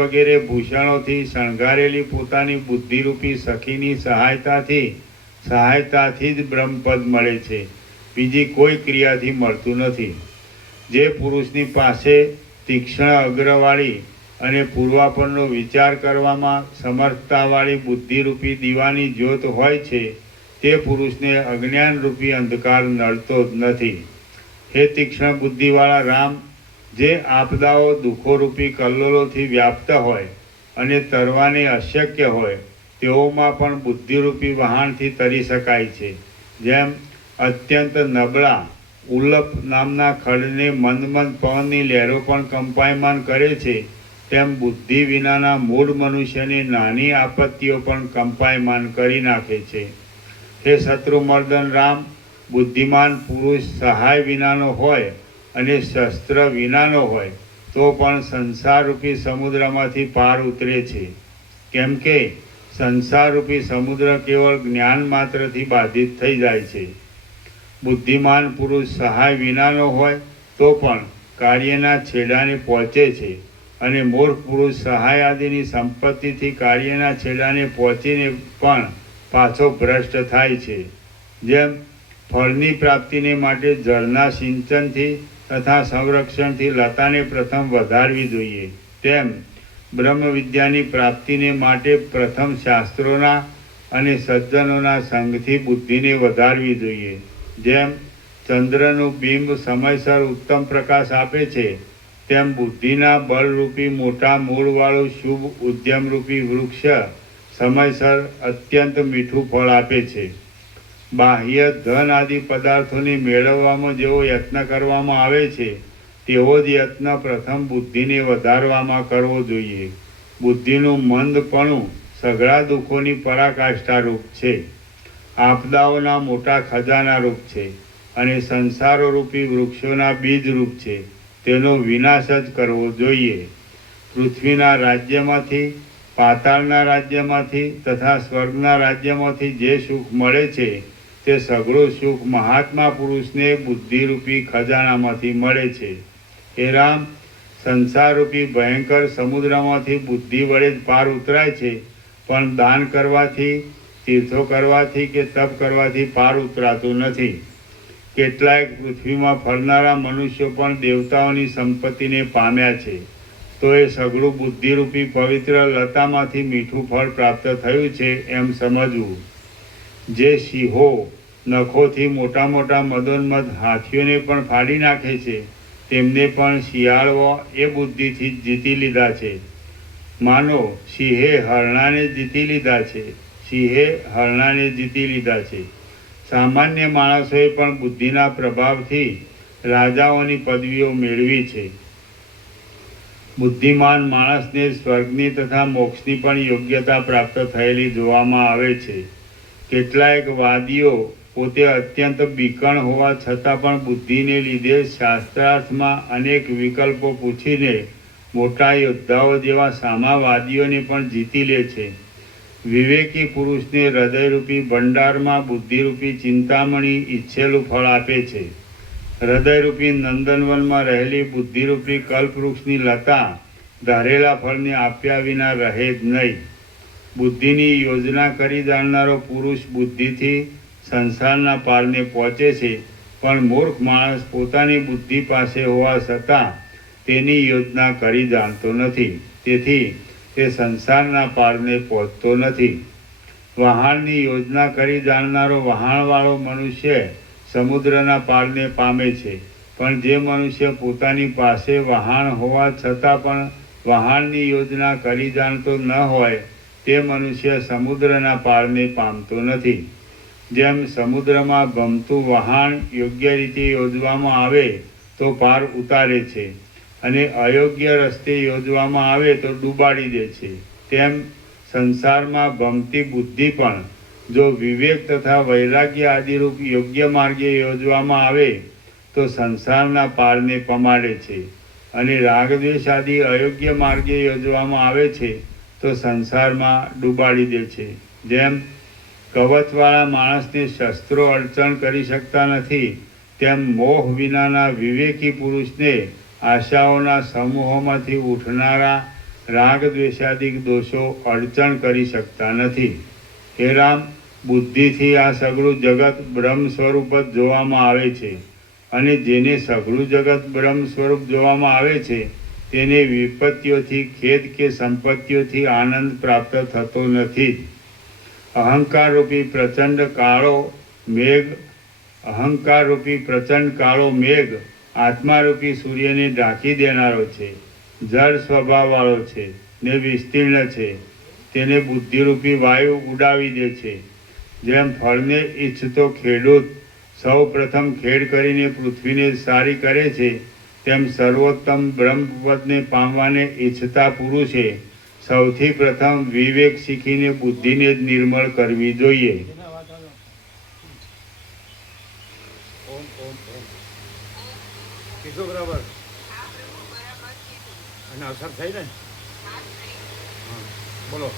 વગેરે ભૂષણોથી શણગારેલી પોતાની બુદ્ધિરૂપી સખીની સહાયતાથી જ બ્રહ્મપદ મળે છે, બીજી કોઈ ક્રિયાથી મળતું નથી. જે પુરુષની પાસે તીક્ષ્ણ અગ્રવાળી અને પૂર્વાપરનો વિચાર કરવામાં સમર્થતાવાળી બુદ્ધિરૂપી દીવાની જ્યોત હોય છે, તે પુરુષને અજ્ઞાનરૂપી અંધકાર નડતો જ નથી. હે તીક્ષ્ણ બુદ્ધિવાળા રામ, જે આપદાઓ દુઃખોરૂપી કલ્લોલોથી વ્યાપ્ત હોય અને તરવાને અશક્ય હોય તેઓમાં પણ બુદ્ધિરૂપી વહાણથી તરી શકાય છે. જેમ અત્યંત નબળા ઉલ્લપ નામના ખડને મંદ પવનની લહેરો પણ કંપાયમાન કરે છે, તેમ બુદ્ધિ વિનાના મૂળ મનુષ્યને નાની આપત્તિઓ પણ કંપાયમાન કરી નાખે છે. હે શત્રુમર્દન રામ, બુદ્ધિમાન પુરુષ સહાય વિનાનો હોય અને શસ્ત્ર વિનાનો હોય તો પણ સંસારરૂપી સમુદ્રમાંથી પાર ઉતરે છે, કેમ કે સંસારરૂપી સમુદ્ર કેવળ જ્ઞાન માત્રથી બાધિત થઈ જાય છે. બુદ્ધિમાન પુરુષ સહાય વિનાનો હોય તો પણ કાર્યના છેડાને પહોંચે છે અને મૂર્ખ પુરુષ સહાય આદિની સંપત્તિથી કાર્યના છેડાને પહોંચીને પણ પાછો ભ્રષ્ટ થાય છે. જેમ ફળની પ્રાપ્તિને માટે જળના સિંચનથી તથા સંરક્ષણથી લતાને પ્રથમ વધારવી જોઈએ, તેમ બ્રહ્મ વિદ્યાની પ્રાપ્તિને માટે પ્રથમ શાસ્ત્રોના અને સજ્જનોના સંગથી બુદ્ધિને વધારવી જોઈએ. જેમ ચંદ્રનું બિંબ સમયસર ઉત્તમ પ્રકાશ આપે છે, તેમ બુદ્ધિના બળરૂપી મોટા મૂળવાળું શુભ ઉદ્યમરૂપી વૃક્ષ સમયસર અત્યંત મીઠું ફળ આપે છે. બાહ્ય ધન આદિ પદાર્થોને મેળવવામાં જેવો યત્ન કરવામાં આવે છે, તેવો જ યત્ન પ્રથમ બુદ્ધિને વધારવામાં કરવો જોઈએ. બુદ્ધિનું મંદપણું સઘળા દુઃખોની પરાકાષ્ઠા છે, આપદાઓના મોટા ખજાના રૂપ છે અને સંસારોરૂપી વૃક્ષોના બીજ રૂપ છે. તેનો વિનાશ જ કરવો જોઈએ. પૃથ્વીના રાજ્યમાંથી, પાતાળના રાજ્યમાંથી તથા સ્વર્ગના રાજ્યમાંથી જે સુખ મળે છે, તે સઘળું સુખ મહાત્મા પુરુષને બુદ્ધિરૂપી ખજાનામાંથી મળે છે. હે રામ, સંસારરૂપી ભયંકર સમુદ્રમાંથી બુદ્ધિ વડે જ પાર ઉતરાય છે, પણ દાન કરવાથી, તીર્થો કરવાથી કે તપ કરવાથી પાર ઉતરાતું નથી. કેટલાક પૃથ્વીમાં ફરનારા મનુષ્યો પણ દેવતાઓની સંપત્તિને પામ્યા છે. તો એ સઘળું બુદ્ધિરૂપી પવિત્ર લતામાંથી મીઠું ફળ પ્રાપ્ત થયું છે એમ સમજવું. જે સિંહો નખોથી મોટા મોટા મદોન્મદ હાથીઓને પણ ફાડી નાખે છે, તેમને પણ શિયાળો એ બુદ્ધિથી જ જીતી લીધા છે. માનો સિંહે હરણાને જીતી લીધા છે. સામાન્ય માણસોએ પણ બુદ્ધિના પ્રભાવથી રાજાઓની પદવીઓ મેળવી છે. બુદ્ધિમાન માણસને સ્વર્ગની તથા મોક્ષની પણ યોગ્યતા પ્રાપ્ત થયેલી જોવામાં આવે છે. કેટલાક વાદીઓ પોતે અત્યંત બીકણ હોવા છતાં પણ બુદ્ધિને લીધે શાસ્ત્રાર્થમાં અનેક વિકલ્પો પૂછીને મોટા યોદ્ધાઓ જેવા સામાવાદીઓને પણ જીતી લે છે. વિવેકી પુરુષને હૃદયરૂપી ભંડારમાં બુદ્ધિરૂપી ચિંતામણી ઈચ્છેલું ફળ આપે છે. હૃદયરૂપી નંદનવનમાં રહેલી બુદ્ધિરૂપી કલ્પવૃક્ષની લતા ધારેલા ફળને આપ્યા વિના રહે જ નહીં. બુદ્ધિની યોજના કરી જાણનારો પુરુષ બુદ્ધિથી સંસારના પારને પહોંચે છે, પણ મૂર્ખ માણસ પોતાની બુદ્ધિ પાસે હોવા છતાં તેની યોજના કરી જાણતો નથી. તેથી તે સંસારના પારને પહોંચતો નથી. વહાણની યોજના કરી જાણનારો વહાણવાળો મનુષ્ય સમુદ્રના પારને પામે છે, પણ જે મનુષ્ય પોતાની પાસે વહાણ હોવા છતાં પણ વહાણની યોજના કરી જાણતો ન હોય તે મનુષ્ય સમુદ્રના પારને પામતો નથી. જેમ સમુદ્રમાં ભમતું વહાણ યોગ્ય રીતે યોજવામાં આવે તો પાર ઉતારે છે, અને અયોગ્ય રસ્તે યોજવામાં આવે તો ડૂબાડી દે છે, તેમ સંસારમાં ભમતી બુદ્ધિ પણ જો વિવેક તથા વૈરાગ્ય આદિરૂપ યોગ્ય માર્ગે યોજવામાં આવે તો સંસારના પારને પમાડે છે, અને રાગદ્વેષ આદિ અયોગ્ય માર્ગે યોજવામાં આવે છે તો સંસારમાં ડૂબાડી દે છે. જેમ કવચવાળા માણસને શસ્ત્રો અડચણ કરી શકતા નથી, તેમ મોહ વિનાના વિવેકી પુરુષને આશાઓના સમૂહોમાંથી ઉઠનારા રાગદ્વેષાદિક દોષો અડચણ કરી શકતા નથી. હે રામ, બુદ્ધિથી આ સઘળું જગત બ્રહ્મ સ્વરૂપ જ જોવામાં આવે છે, અને જેને સઘળું જગત બ્રહ્મ સ્વરૂપ જોવામાં આવે છે તેને વિપત્તિઓથી ખેદ કે સંપત્તિઓથી આનંદ પ્રાપ્ત થતો નથી. અહંકારરૂપી પ્રચંડ કાળો મેઘ આત્મારૂપી સૂર્યને ઢાંકી દેનારો છે. જળ સ્વભાવવાળો છે ને વિસ્તીર્ણ છે, તેને બુદ્ધિરૂપી વાયુ ઉડાવી દે છે. જેમ ફળને ઈચ્છતો ખેડૂત સૌ પ્રથમ ખેડ કરીને પૃથ્વીને સારી કરે છે, તેમ સર્વોત્તમ બ્રહ્મપદને પામવાને ઈચ્છતા પુરુષે સૌથી પ્રથમ વિવેક શીખીને બુદ્ધિને જ નિર્મળ કરવી જોઈએ. ઓમ ઓમ ઓમ કીધું બરાબર? અને અસર થઈ ને? હા, બોલો.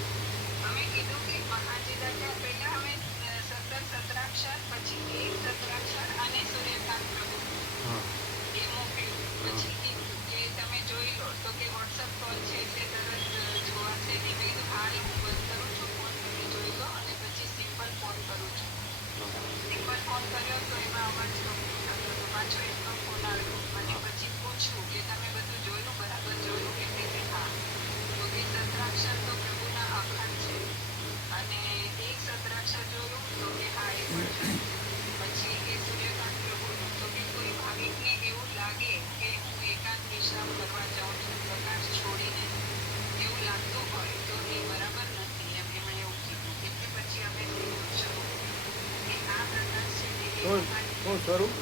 શું સ્વરૂપ?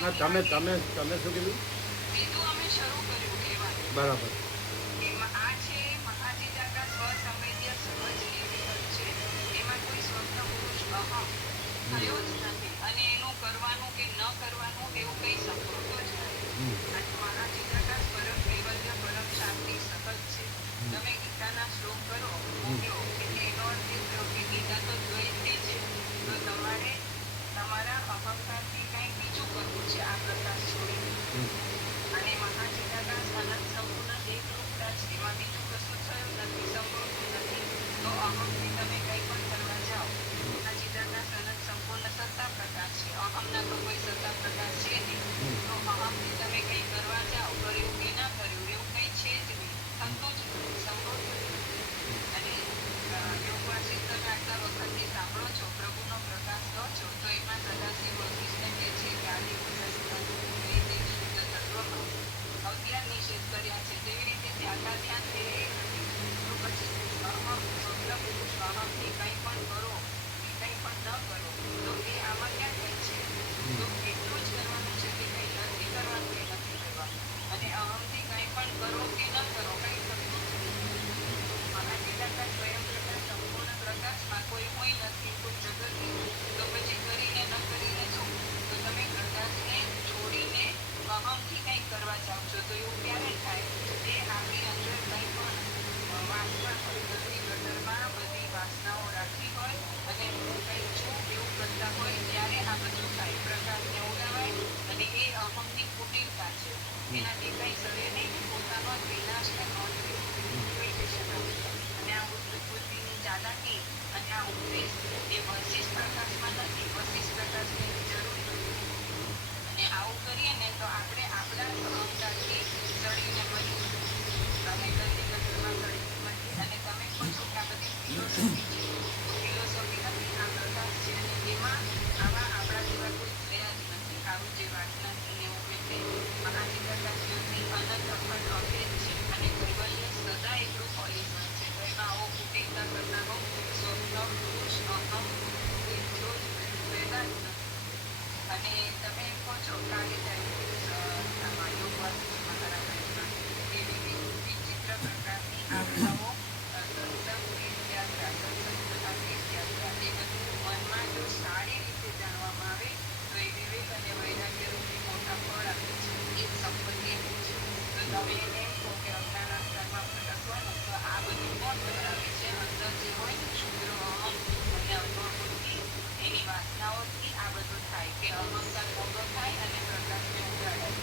ના, તમે શું કીધું? બરાબર. એને પોતાનો જ વિનાશને નોંધ્યો realization આવ્યું. અને આ બુદ્ધિની ચાલાકી અને આ ઉપદેશ એ વશિષ્ઠ પ્રકાશમાં નથી, વશિષ્ઠ પ્રકાશની જરૂર નથી. અને આવું કરીએ ને તો આપણે આપણા જ અહંકારથી સડીને મળીશું અને ગંદી ગટરમાં સડીને મળીએ. અને તમે કહો છો કે આ બધી ફિલોસોફી છે, ફિલોસોફી નથી, આ પ્રકાશ છે. અને એમાં આવા આપણા જેવા કોઈ થયા જ નથી. આવું જે વાસનાથી એવું એટલે મહાજી પ્રકાશની અનંત અખંડ અભેદ છે અને કૈવલ્ય સદા એકલું પોલિસન છે. તો એમાં આવો કુટેલતા કરનારો સ્વપ્ન પુરુષ અહમ એ જો જ પેદા જ નથી. અને તમે કહો છો કાલે આમાં યોગ વાસ્તુમાં કરાવવામાં એ વિવિધ વિચિત્ર પ્રકારની આપણાઓ સત્સંગ તીર્થયાત્રા, સત્સંગ તથા તીર્થયાત્રા એ બધું મનમાં જો સારી રીતે જાણવામાં આવે તો એ વિવેક અને વૈરાગ્ય રૂપી મોટા ફળ આપે છે. એ સંપત્તિ છે. તો તમે એને કહો કે અજ્ઞાન સ્તરમાં ભટકવાનું તો આ બધું કોણ કરાવે છે? અંદર જે હોય ને શુદ્ર અહમ અને અનુભૂતિ એની વાસનાઓથી આ બધું થાય કે અહંકાર મોટો થાય અને પ્રકાશને ઉગાડાય.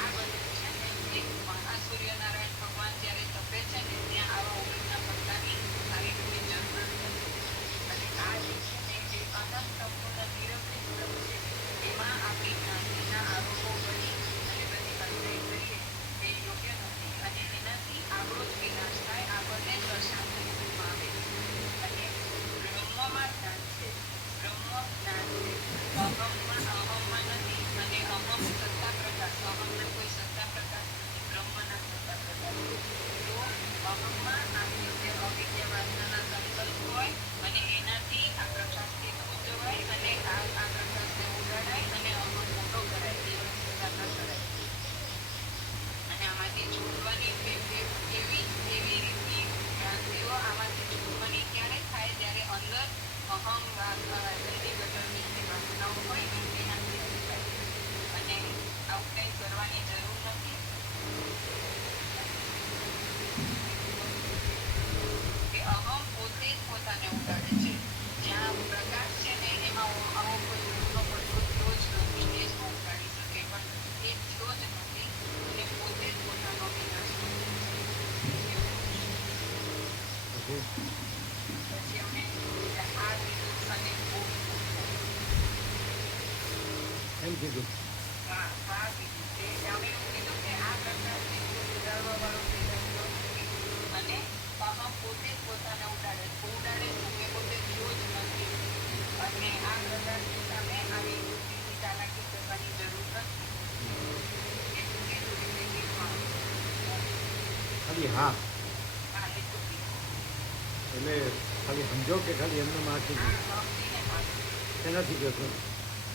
આ બધું છે ને એક મહાસૂર્યનારાયણ ભગવાન જ્યારે તપે છે ને ત્યાં આવા ઉલટના પગલાની આવી કોઈ જરૂર નથી. અને આ જે છે ને એ અનંત સંપૂર્ણ નિરપેક્ષ છે. એમાં આપણી જ્ઞાતિના આરોપો કરી અને બધી અન્યાય કરીએ એ યોગ્ય નથી. અને એનાથી આપણો જ વિનાશ થાય, આપણને જ અશાંતિ આવે. અને બ્રહ્મમાં જ્ઞાન છે, બ્રહ્મ જ્ઞાન છે, અહમમાં નથી. અને અહમ સત્તા પ્રકાશ, અહમના કોઈ સત્તા પ્રકાશ નથી, બ્રહ્મના સત્તા પ્રકાશ. તો અહમમાં આખી જે અવિદ્યા વાસનાના સંકલ્પ હોય અને એનાથી આ પ્રકાશથી દૂર જવાય અને આ પ્રકાશને ઉડાડાય અને અહમ મોટો કરાય, એ વસ્તુતા ન કરાય. અને આમાંથી છૂટવાની એવી રીતની ભ્રાંતિઓ આમાંથી છૂટવાની ક્યારે થાય? જ્યારે અંદર અહમ ગંદી ગટરની જે વાસનાઓ હોય ને એનાથી થાય. અને આવું કંઈ કરવાની જરૂર નથી. કે અહમ પોતે જ પોતાને ઉડાડે છે. જ્યાં પ્રકાશ છે ને એમાં આવો કોઈ ઉડનો પડતો થયો જ નથી. એ શું ઉડાડી શકે? પણ એ થયો જ નથી અને પોતે જ પોતાનો વિનાશ કરે છે. પછી અમે આ લીધું અને એમ કીધું. હા કીધું તે અમે એવું કીધું કે આ પ્રકારને ઉડાડવા વાળો પેદા થયો નથી અને અહમ પોતે જ પોતાને ઉડાડે છે કે પોતે થયો જ નથી. અને આ પ્રકારની સામે આવી બુદ્ધિની ચાલાકી કરવાની જરૂર નથી. એટલું કીધું એટલે કે ખાલી હા હા એટલું કીધું. એટલે ખાલી સમજો કે ખાલી એમને માથી સમજીને પાછું એનાથી કહેશો.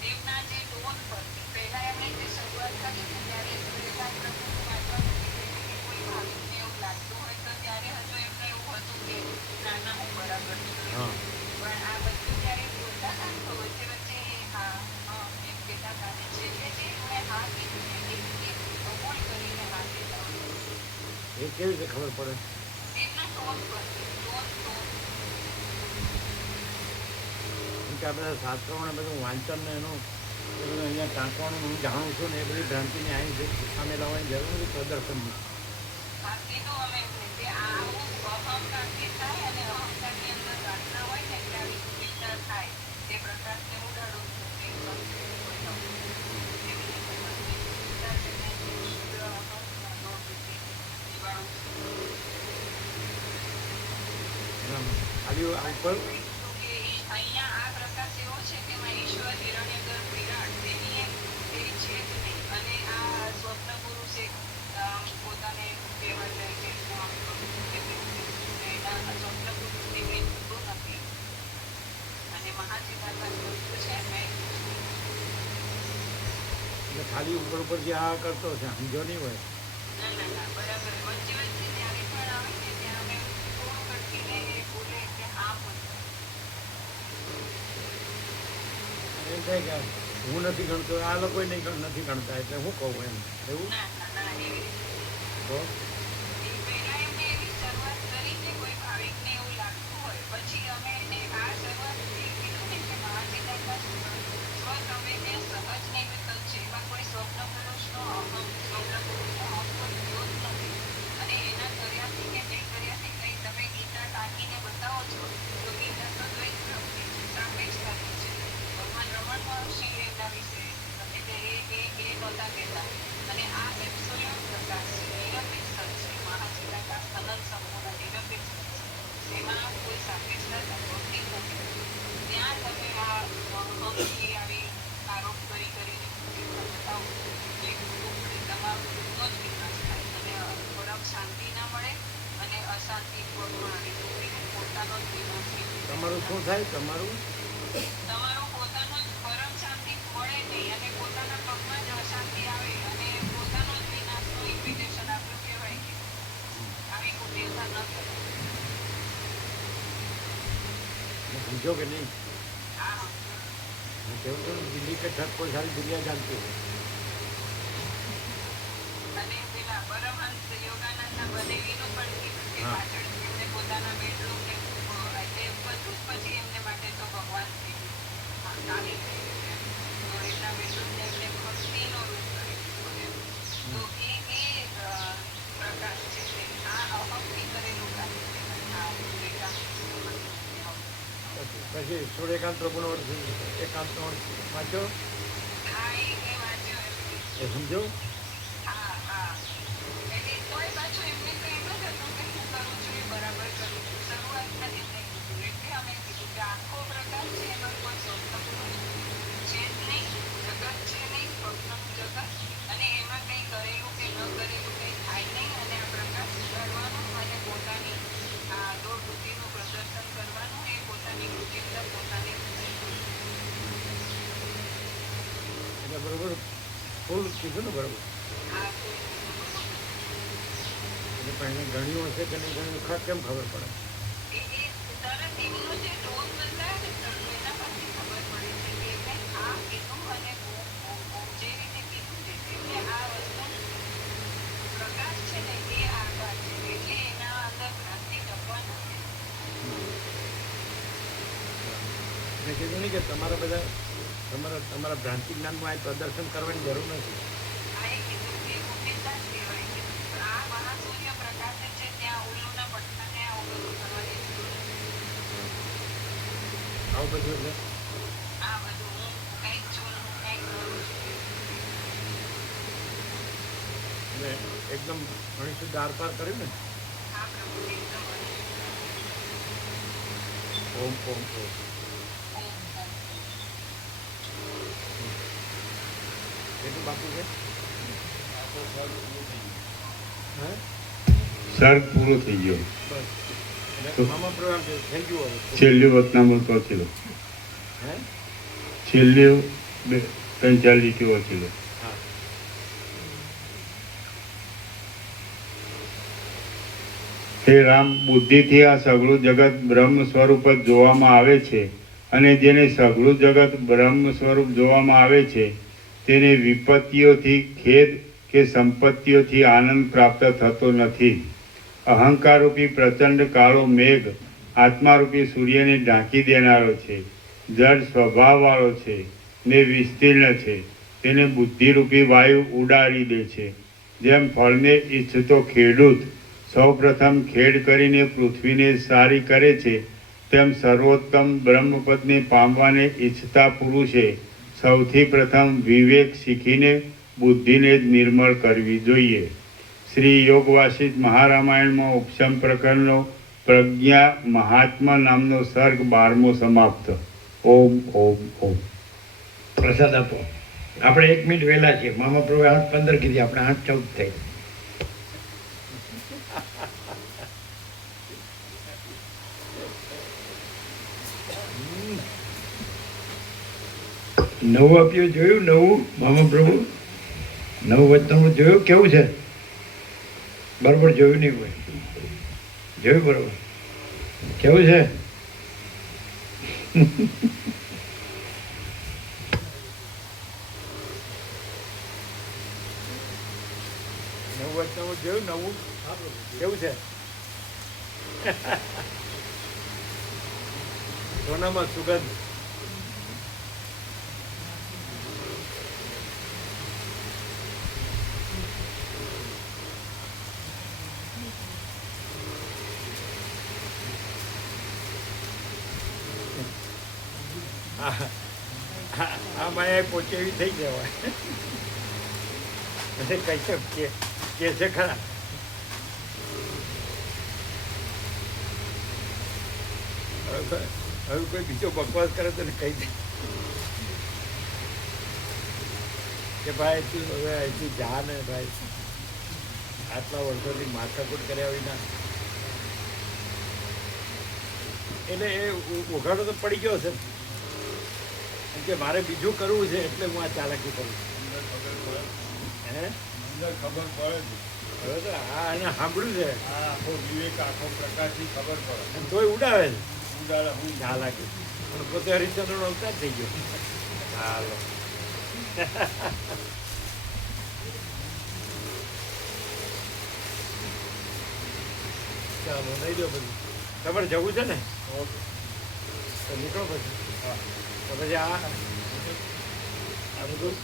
તેમના જે ટોન પરથી પહેલા એમણે જે શરૂઆત કરી ને ત્યારે પહેલા પ્રકૃતિ વાંચવાનું કીધેલું કે કોઈ ભાવિકને એવું લાગતું હોય તો ત્યારે હજુ એમને એવું હતું કે ના ના હું બરાબર છું. હા પણ આ બધું જ્યારે બોલતા હતા તો વચ્ચે વચ્ચે હા એમ કહેતા હતા ને છેલ્લે જે એમણે હા કીધું ને એ અમૂલ કરીને હા કહેતા હોય. એ કેવી રીતે ખબર પડે? એમના ટોન પરથી ટોન કેમ કે આ બધા શાસ્ત્રોને બધું વાંચન ને એનું એ બધું અહીંયા ટાંકવાનું હું જાણું છું ને એ બધી ભ્રાંતિને અહીં સામે લાવવાની જરૂર નથી. પ્રદર્શનની આ કીધું અમે એમને કે આવું અહંકારથી થાય અને અહંકારની અંદર વાસના હોય ને એટલે આવી કુટિલતા થાય. તે પ્રકાશને ઉડાડું છું તે સંકેત કોઈ ન એવી રીતે કુટિલતા છે ને જે શુદ્ર અહંકાર દોડતી દિવાળું ખાલી આ ઉપર કે અહીંયા આ પ્રકાશ એવો છે કે એમાં ઈશ્વર હિરણ્યગર્ભ વિરાટ તેની એક તે છે જ નહીં. અને આ સ્વપ્ન પુરુષ એક પોતાને કહેવા જાય કે હું આમ કરું એના સ્વપ્ન પુરુષની કંઈ થતું નથી. અને મહાજી દાદા સ્વરૂપ છે મેં એટલે ખાલી ઉપર જે આ કરતો છે સમજો નહીં હોય. ના બરાબર વચ્ચે વચ્ચે જ્યારે પણ આવે ને ત્યાં અમે થોડું કરતીને એ બોલે કે હા પણ એમ થાય કે હું નથી ગણતો આ લોકો નથી ગણતા એટલે હું કહું એમ એવું ના એવી રીતે તો પહેલા એમને એવી શરૂઆત કરી કે કોઈ ભાવિકને એવું લાગતું હોય પછી અમે એને આ શરૂઆત કીધું ને કે મહાજી દાદા સ્વસંવેદને સહજ નૈમિત્ત છે. એમાં કોઈ સ્વપ્ન પુરુષનો અહમ સ્વપ્ન પુરુષનો અહમ કોઈ તમારું શું થાય? તમારું તમારો પોતાનો જ પરમ શાંતિ મળે નહીં અને પોતાના પગમાં જ અશાંતિ આવે અને પોતાનો જ વિનાશનું ઇન્વિટેશન આપ્યું કહેવાય કે આવી કુટિલતા ન કરો. સમજો કે નહીં? હા હું કેવું છું દિલ્હી કે છત કોઈ સારી દુનિયા જાણતી હોય. અને પેલા પરમહંસ યોગાનંદના બનેવીનું પણ કીધું કે હા. પાછળ એમને પોતાના બેડરૂમ ને એટલે બધું જ પછી એમને માટે તો ભગવાન થઈ ગયું. હા, કાલી થઈ ગયું એમ. તો એમના બેડરૂમ ને એમને ભક્તિનો રૂપ કરી દીધો એમ. તો એ પ્રકાશ છે તે આ અહમથી કરેલું કાર્ય કહેવાય. આ પછી સૂર્યકાંત પ્રભુનો અર્થ એકાંતનો અર્થ વાંચો હા એ વાંચ્યો એમ. એ સમજો. હા હા એટલે તોય પાછું એમને તો એમ જ હતું કે હું કરું છું એ બરાબર કરું છું. શરૂઆતમાં જ એમને કીધું એટલે અમે કીધું કે આખો પ્રકાશ છે એનો કોઈ સ્વપ્ન છે જ નહીં, જગત છે નહીં, સ્વપ્નનું જગત અને એમાં કંઈ કરેલું કે ન કરેલું કંઈ થાય નહીં અને આ પ્રકાશ કરવાનું અને પોતાની આ દોઢ બુદ્ધિનું પ્રદર્શન કરવાનું એ પોતાની કૃતિત્વ પોતાની એટલે બરોબર ફૂલ કીધું ને બરોબર. આ એટલે પણ એને ગણ્યું હશે કે નહીં ગણ્યું કેમ ખબર પડે? એ તરત એમનો જે ટોન બદલાય ને તરત એના પરથી ખબર પડે છે કે એમને આ કીધું અને જે રીતે કીધું છે એટલે આ વસ્તુ પ્રકાશ છે ને એ આકાર છે એટલે એના અંદર ભ્રાંતિ ટકવા નથી. મેં કીધું નહીં કે તમારા બધા તમારા ભ્રાંતિ જ્ઞાનમાં આ પ્રદર્શન કરવાની જરૂર નથી. આ એ કીધું કે ઉકેલતા જ કહેવાય કે આ મહાસૂર્ય પ્રકાશ છે ત્યાં ઉલ્લુના પટ્ટાને આવું બધું કરવાની જરૂર નથી. આવું બધું એટલે આ બધું હું કંઈક છું હું કંઈક કરું છું. એટલે એકદમ ઘણી શુદ્ધ આરપાર કર્યું ને. આ પ્રભુ એકદમ ઓમ ઓમ ઓમ. કેટલું બાકી છે? હા સર્ગ પૂરો થઈ ગયો. બસ એટલે મામા પ્રોગ્રામ થઈ ગયું હવે. છેલ્લી વતનામૃત વાંચી લો. હે છેલ્લી 3-4 લીટીઓ વાંચી લો. હા હે રામ, બુદ્ધિથી આ સઘળું જગત બ્રહ્મ સ્વરૂપ જ જોવામાં આવે છે અને જેને સઘળું જગત બ્રહ્મ સ્વરૂપ જોવામાં આવે છે તેને વિપત્તિઓથી ખેદ કે સંપત્તિઓથી આનંદ પ્રાપ્ત થતો નથી. અહંકારરૂપી પ્રચંડ કાળો મેઘ આત્મારૂપી સૂર્યને ઢાંકી દેનારો છે, જળ સ્વભાવવાળો છે ને વિસ્તીર્ણ છે. તેને બુદ્ધિરૂપી વાયુ ઉડાડી દે છે. જેમ ફળને ઈચ્છતો ખેડૂત સૌપ્રથમ ખેડ કરીને પૃથ્વીને સારી કરે છે, તેમ સર્વોત્તમ બ્રહ્મપદને પામવાને ઈચ્છતા પુરુષે સૌથી પ્રથમ વિવેક શીખીને બુદ્ધિને જ નિર્મળ કરવી જોઈએ. શ્રી યોગ વાસિષ્ઠ મહારામાયણમાં ઉપશમ પ્રકરણનો પ્રજ્ઞા મહાત્મા નામનો સર્ગ 12મો સમાપ્ત. ઓમ ઓમ ઓમ. પ્રસાદ આપો. આપણે 1 મિનિટ વહેલા છીએ. મામા પ્રભુ 8:15 કીધી, આપણે 8:14 થઈ. નવું આપ્યું જોયું? નવું મામા પ્રભુ નવું વચનામૃત જોયું? કેવું છે? બરોબર જોયું નહીં કોઈ? જોયું બરોબર? કેવું છે? નવું વચનામૃત જોયું? નવું કેવું છે? સોનામાં સુગંધ. આ માયા પોચે એવી થઈ જવાય અને કઈ કે છે ખરા. હવે કોઈ બીજો બકવાસ કરે તો કહી દે કે ભાઈ તું હવે અહીંથી જા ને ભાઈ, આટલા વર્ષોથી માથાકૂટ કર્યા વિના એટલે એ ઉઘાડો તો પડી ગયો છે કેમ કે મારે બીજું કરવું છે એટલે હું આ ચાલાકી કરું છું. હે ખબર પડે છે. હવે તો આ એને સાંભળ્યું છે આ આખો વિવેક આખો પ્રકાશથી ખબર પડે. અને તોય ઉડાવે છે ઉડાડે હું ચાલાકી પણ પોતે હરિશ્ચંદ્રનો અવતાર થઈ ગયો. હાલો ચાલો નહીં દો બધું તમારે જવું છે ને તો નીકળો પછી તો પછી આ બધું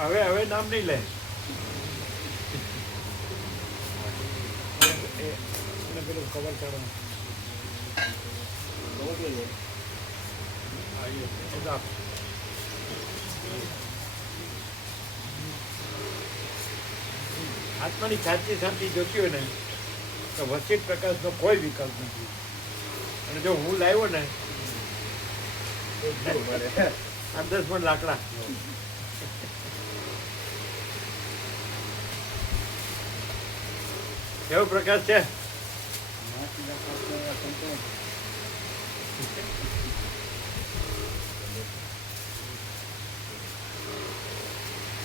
હવે નામ નહીં લે એને પેલું કવર ચડવાનું આત્માની સાચી શાંતિ જોતી હોય ને તો વસિત પ્રકાશનો કોઈ વિકલ્પ નથી. અને જો હું લાવ્યો ને આ 10 મણ લાકડા કેવો પ્રકાશ છે.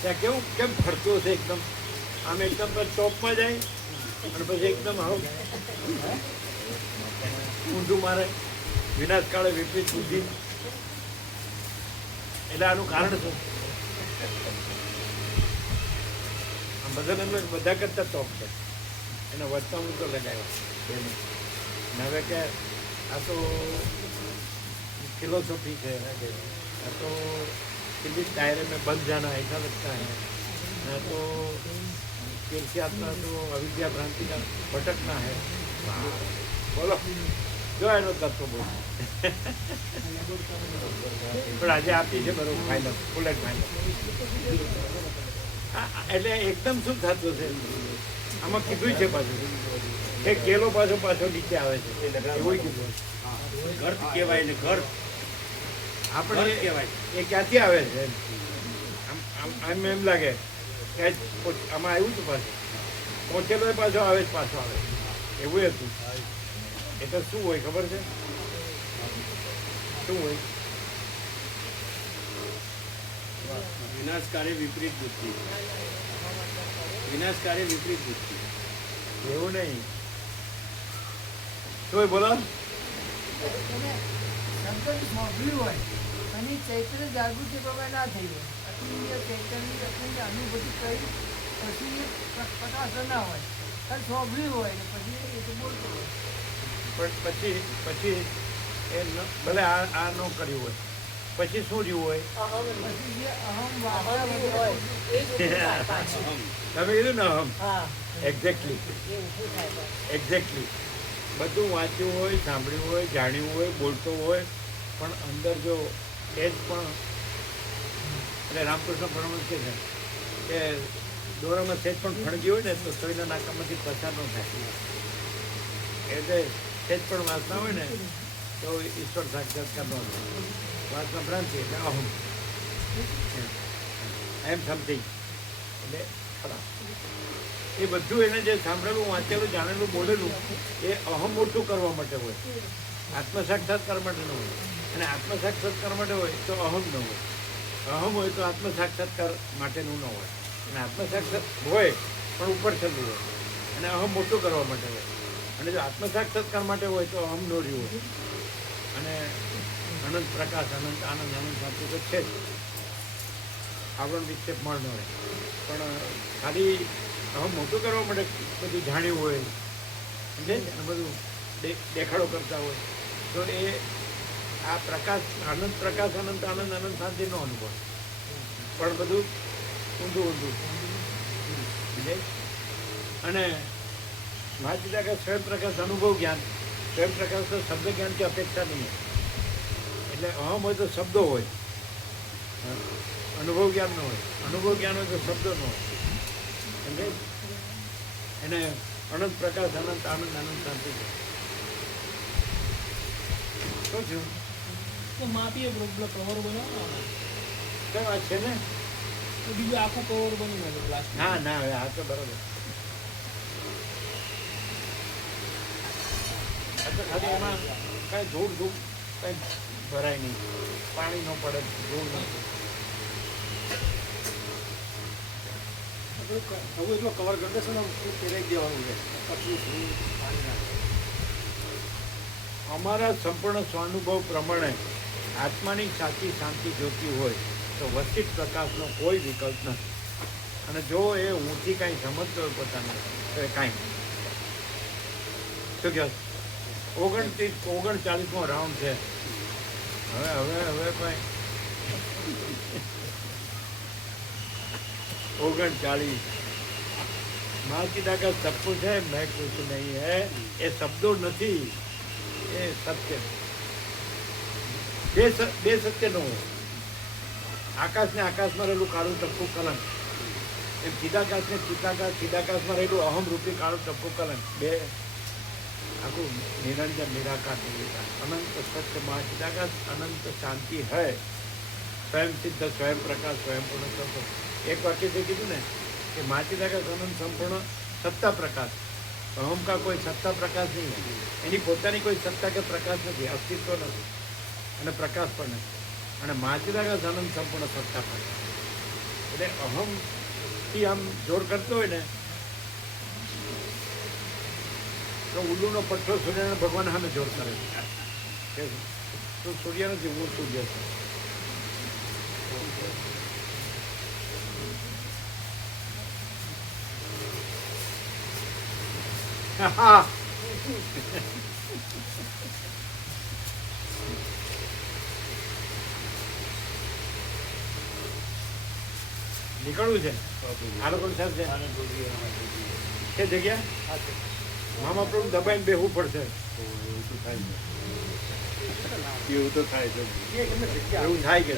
ત્યાં કેવું કેમ ફરતો છે એકદમ આમ એકદમ ટોપમાં જાય અને પછી એકદમ આવું ઊંધું મારે વિનાશ કાળે વિપરીત બુદ્ધિ. એટલે આનું કારણ શું આમ બધા કરતા ટોપ છે એને વચમાં તો લગાવ્યા એને હવે કે આ તો फिलोसॉफी है तो किस दायरे में बंध जाना ऐसा लगता है तो तीर्थयात्रा तो अविद्या भ्रांति का भटकना है. बोलो जो એનો તત્વ બોલો પણ આજે આપી છે બરોબર ફાઇનલ બુલેટ ફાઇનલ. એટલે એકદમ શું થતું છે આમાં કીધું છે પાછું એ કેલો પાછો નીચે આવે છે એવું કીધું ઘર કહેવાય ને ઘર આપણે કહેવાય એ ક્યાંથી આવે છે આમ એમ લાગે કે આમાં આવ્યું હતું પાછું પહોંચેલો પાછો આવે એવું હતું. એટલે શું હોય ખબર છે શું હોય વિનાશકારી વિપરીત બુદ્ધિ વિનાશકારી વિપરીત બુદ્ધિ એવું નહીં શું હોય બોલો સંકલ્પ સાંભળ્યું હોય અને ચૈતન્ય જાગૃતિ પ્રમાણે ના થઈ હોય અતુલ્ય ચૈતન્ય અતુલ્ય અનુભૂતિ કરી પછી એ પ્રકાશ ના હોય ખાલી સાંભળ્યું હોય ને પછી એ તો બોલતો હોય પણ પછી એ ભલે આ ન કર્યું હોય પછી શું રહ્યું હોય પછી જે અહમ વાસના તમે કીધું ને અહમ એક્ઝેક્ટલી બધું વાંચ્યું હોય સાંભળ્યું હોય જાણ્યું હોય બોલતો હોય પણ અંદર જો એ જ પણ એટલે રામકૃષ્ણ પરમહંસ કહે છે કે દોરામાં સેજ પણ ફણગી હોય ને તો સોયના નાકામાંથી પસાર ન થાય. એટલે સેજ પણ વાસના હોય ને તો ઈશ્વર સાક્ષાત્કાર ન થાય. વાસના ભ્રાંતિ એટલે અહમ એમ સમથિંગ એટલે ખરા એ બધું એને જે સાંભળેલું વાંચેલું જાણેલું બોલેલું એ અહમ મોટું કરવા માટે હોય આત્મસાક્ષાત્કાર માટે ન હોય. અને આત્મસાક્ષાત્કાર માટે હોય તો અહમ ન હોય. અહમ હોય તો આત્મસાક્ષાત્કાર માટેનું ન હોય. અને આત્મસાક્ષાત હોય પણ ઉપર ચડવું હોય અને અહમ મોટું કરવા માટે હોય. અને જો આત્મસાક્ષાત્કાર માટે હોય તો અહમ નો રહ્યું હોય. અને અનંત પ્રકાશ અનંત આનંદ અનંત શાંતિ તો છે જ આવરણ વિક્ષેપ મળ ન રહે. પણ ખાલી અહમ મોટું કરવા માટે બધું જાણ્યું હોય સમજે અને બધું દેખાડો કરતા હોય તો એ આ પ્રકાશ અનંત પ્રકાશ અનંત આનંદ અનંત શાંતિનો અનુભવ પણ બધું ઊંધું સમજે. અને મહાચિતા કે સ્વયં પ્રકાશ અનુભવ જ્ઞાન સ્વયં પ્રકાશ તો શબ્દ જ્ઞાન की અપેક્ષા નહીં હોય. એટલે અહમ હોય તો શબ્દો હોય અનુભવ જ્ઞાન ન હોય. અનુભવ જ્ઞાન હોય તો શબ્દો ન હોય સમજે. એને અનંત પ્રકાશ અનંત આનંદ આનંદ શાંતિ છે. શું થયું તો માપીએ કવર બનાવો કઈ વાત છે ને તો બીજું આખું કવર બની ગયું પ્લાસ્ટિક. ના ના હવે આ તો બરોબર. આ તો ખાલી એમાં કાંઈ ધૂળ કાંઈ ભરાય નહીં, પાણી ન પડે, ધૂળ ન પડે. હવે એટલો કવર કરી દેશો ને પહેરાઈ દેવાનું છે. અમારા સંપૂર્ણ સ્વાનુભવ પ્રમાણે આત્માની સાચી શાંતિ જોતી હોય તો વસ્તિત પ્રકાશનો કોઈ વિકલ્પ નથી. અને જો એ ઊંચી કાંઈ સમજતો હોય પોતાને તો એ કાંઈ નહીં. શું કહો? 39મો રાઉન્ડ છે. હવે હવે હવે કોઈ 39 માલકીદાકા सब कुछ है मैं कुछ नहीं है એ શબ્દો નથી, એ સત્ય. બે સત્ય નો હોય. આકાશને આકાશમાં રહેલું કાળું ટપકું કલંક, એમ ચિદાકાશને ચિદાકાશમાં રહેલું અહમ રૂપી કાળું ટપકું કલંક. બે આખું નિરંજન નિરાકાર નિર્વિકાર અનંત સત્ય મહાચિદાકાશ અનંત શાંતિ હૈ સ્વયં સિદ્ધ સ્વયં પ્રકાશ સ્વયં પૂર્ણ સત્ય. એક વાક્ય જે કીધું ને કે મહાચિદાકાશ અનંત સંપૂર્ણ સત્તા પ્રકાશ. અહમ કા કોઈ સત્તા પ્રકાશ નહીં है, એની પોતાની કોઈ સત્તા કે પ્રકાશ નથી, અસ્તિત્વ નથી અને પ્રકાશ પણ નથી. અને મહાચિદાકાશ અનંત સંપૂર્ણ સત્તા પ્રકાશ. એટલે અહમથી આમ જોર કરતો હોય ને તો ઉલ્લુનો પઠ્ઠો સૂર્યના ભગવાન સામે જોર કરે છે. તું સૂર્ય નથી, હું સૂર્ય છું. નીકળવું છે આ લોકો સાથે છે જગ્યા. મામા પ્રભુ દબાઈને બેહવું પડશે. એવું તો થાય છે. એવું થાય કે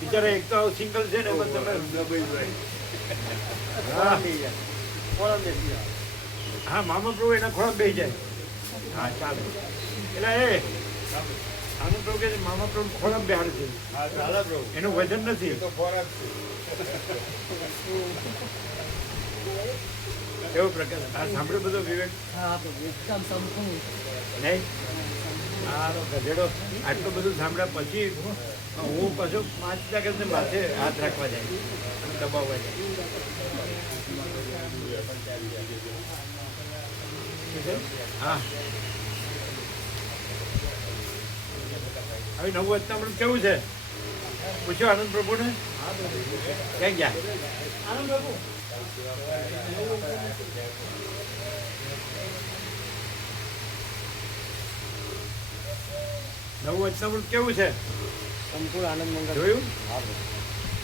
બિચારા એક તો સિંગલ છે ને એમાં તમે હા મામા પ્રભુ એના ખોળા બેસી જાય. હા ચાલે. એટલે આનું પ્રભુ કે મામા પ્રભુ ખોળા બેહાડે છે. એનું વજન નથી. કેવો પ્રકાર આ સાંભળ્યો બધો વિવેક? નહીં આનો ગધેડો આટલું બધું સાંભળ્યા પછી હું પાછું 5 સેકન્ડને માથે હાથ રાખવા જાય અને દબાવવા જાય. હા હવે નવું વચનામૃત કેવું છે પૂછ્યો આનંદ પ્રભુને? ક્યાં ગયા આનંદ પ્રભુ? નવું વચનામૃત કેવું છે? સંપૂર્ણ આનંદ મંગળ જોયું?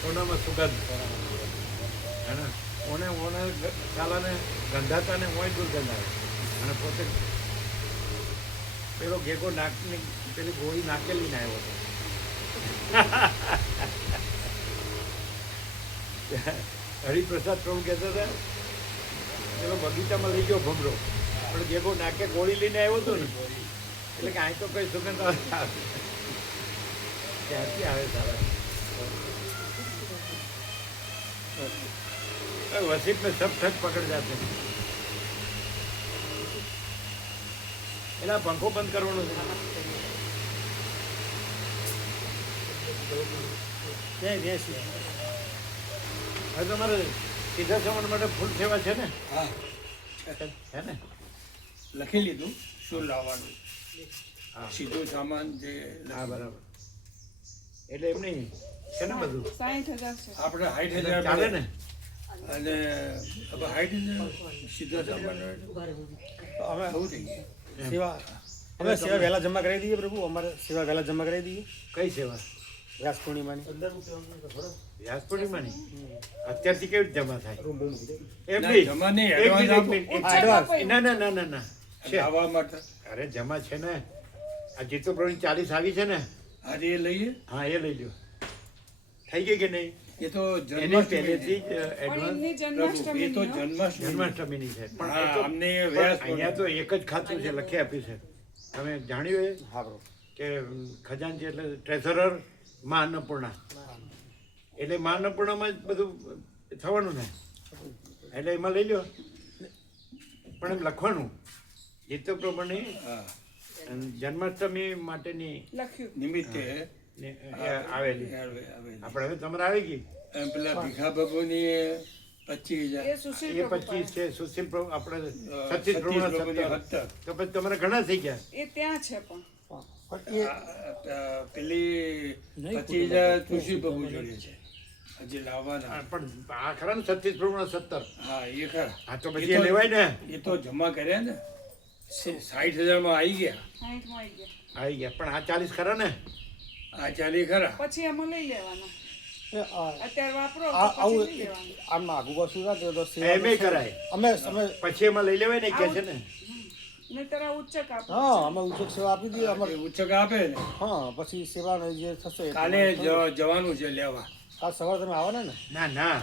સોનામાં સુગંધ ઓને ચાલાને ગંધાતાને હોય દુર્ગંધ આવે અને પોતે પેલો ઘેગો નાકની પેલી ગોળી નાકેલી ને આવ્યો હતો. હરિપ્રસાદ પ્રભુ કહેતા હતા પેલો બગીચામાં લઈ ગયો ભમરો પણ ઘેગો નાકે ગોળી લઈને આવ્યો હતો ને એટલે કે અહીં તો કઈ સુગંધ આવે ક્યાંથી આવે સારા वसीप में सब ठग पकड़ जाते हैं. એટલે પંખો બંધ કરવાનો છે. હવે તમારે સીધા સામાન માટે ફૂલ સેવા છે ને? છે ને? લખી લીધું શું લાવવાનું, સીધું સામાન જે. હા બરાબર. એટલે એમ નહીં છે ને બધું 60,000 છે આપણે 60,000 ચાલે ને? અને હવે 60,000 સીધા સામાન અમે બહુ થઈ ગયું. સેવા અમે સેવા વહેલા જમા કરાવી દઈએ પ્રભુ. અમારે સેવા વહેલા જમા કરાવી દઈએ. કઈ સેવા? વ્યાસ પૂર્ણિમાની. વ્યાસ પૂર્ણિમાની અત્યારથી કેવી રીતે જમા થાય? એમ ના, નહીં. જમા નહીં, એક advance મિનિટ, આપો. એક મિનિટ. ના ના ના ના ના છે. આવવા માટે અરે જમા છે ને. આ જીતુ પ્રભુની 40 આવી છે ને? આજે એ લઈએ. હા એ લઈ લ્યો. થઈ ગઈ કે નહીં? એ તો એની પહેલેથી જ પણ એડવાન્સ એમની પ્રભુ, એ જન્માષ્ટમી તો જન્માષ્ટમી. જન્માષ્ટમીની છે પણ હા, એ તો અમને વ્યાસ અહીંયા તો એક જ ખાતું છે લખી આપ્યું છે. તમે જાણ્યું એ હા પ્રભુ. કે ખજાનચી એટલે ટ્રેઝરર માં અન્નપૂર્ણા એટલે માનવપૂર્ણમાં જ બધું થવાનું ને, એટલે એમાં લઈ લો. પણ એમ લખવાનું ગીતો પ્રમાણે જન્માષ્ટમી માટેની લખ્યું નિમિત્તે આવેલી. આપણે હવે તમારે આવી ગઈ એમ પેલા ભીખા બાબુની 25,000 એ સુશીલ એ પ્રભુ 25 છે સુશીલ પ્રભુ આપણે સતીશ 36 પ્રભુના પ્રભુની 70. 70. તો પછી તમારે ઘણા થઈ ગયા. એ ત્યાં છે પણ પેલી 25,000 સુશીલ પ્રભુ જોડે છે હજી લાવવાના. પણ આ ખરા ને 36 પ્રભુના 70. હા એ ખરા. હા તો પછી એ લેવાય ને. એ તો જમા કર્યા ને 60,000 માં આવી ગયા. 60 માં આવી ગયા. આવી ગયા પણ આ 40 ખરા ને. આ 40 ખરા. પછી એમાં લઈ લેવાના. અત્યારે વાપરો તો આ પછી આવું લઈ લેવાના. આમાં આગુ પાછું ના કરો તો એમ ય કરાય. અમે પછી એમાં લઈ લેવાય ને કે છે ને. નહીંતર આ ઉચ્ચક આપો. હા અમે ઉચ્ચક સેવા આપી દઈએ અમારે. ઉચ્ચક આપે ને. હા પછી સેવાનો જે થશે એ કાલે જવાનું છે લેવા. કાલ સવારે તમે આવવાના ને. ના ના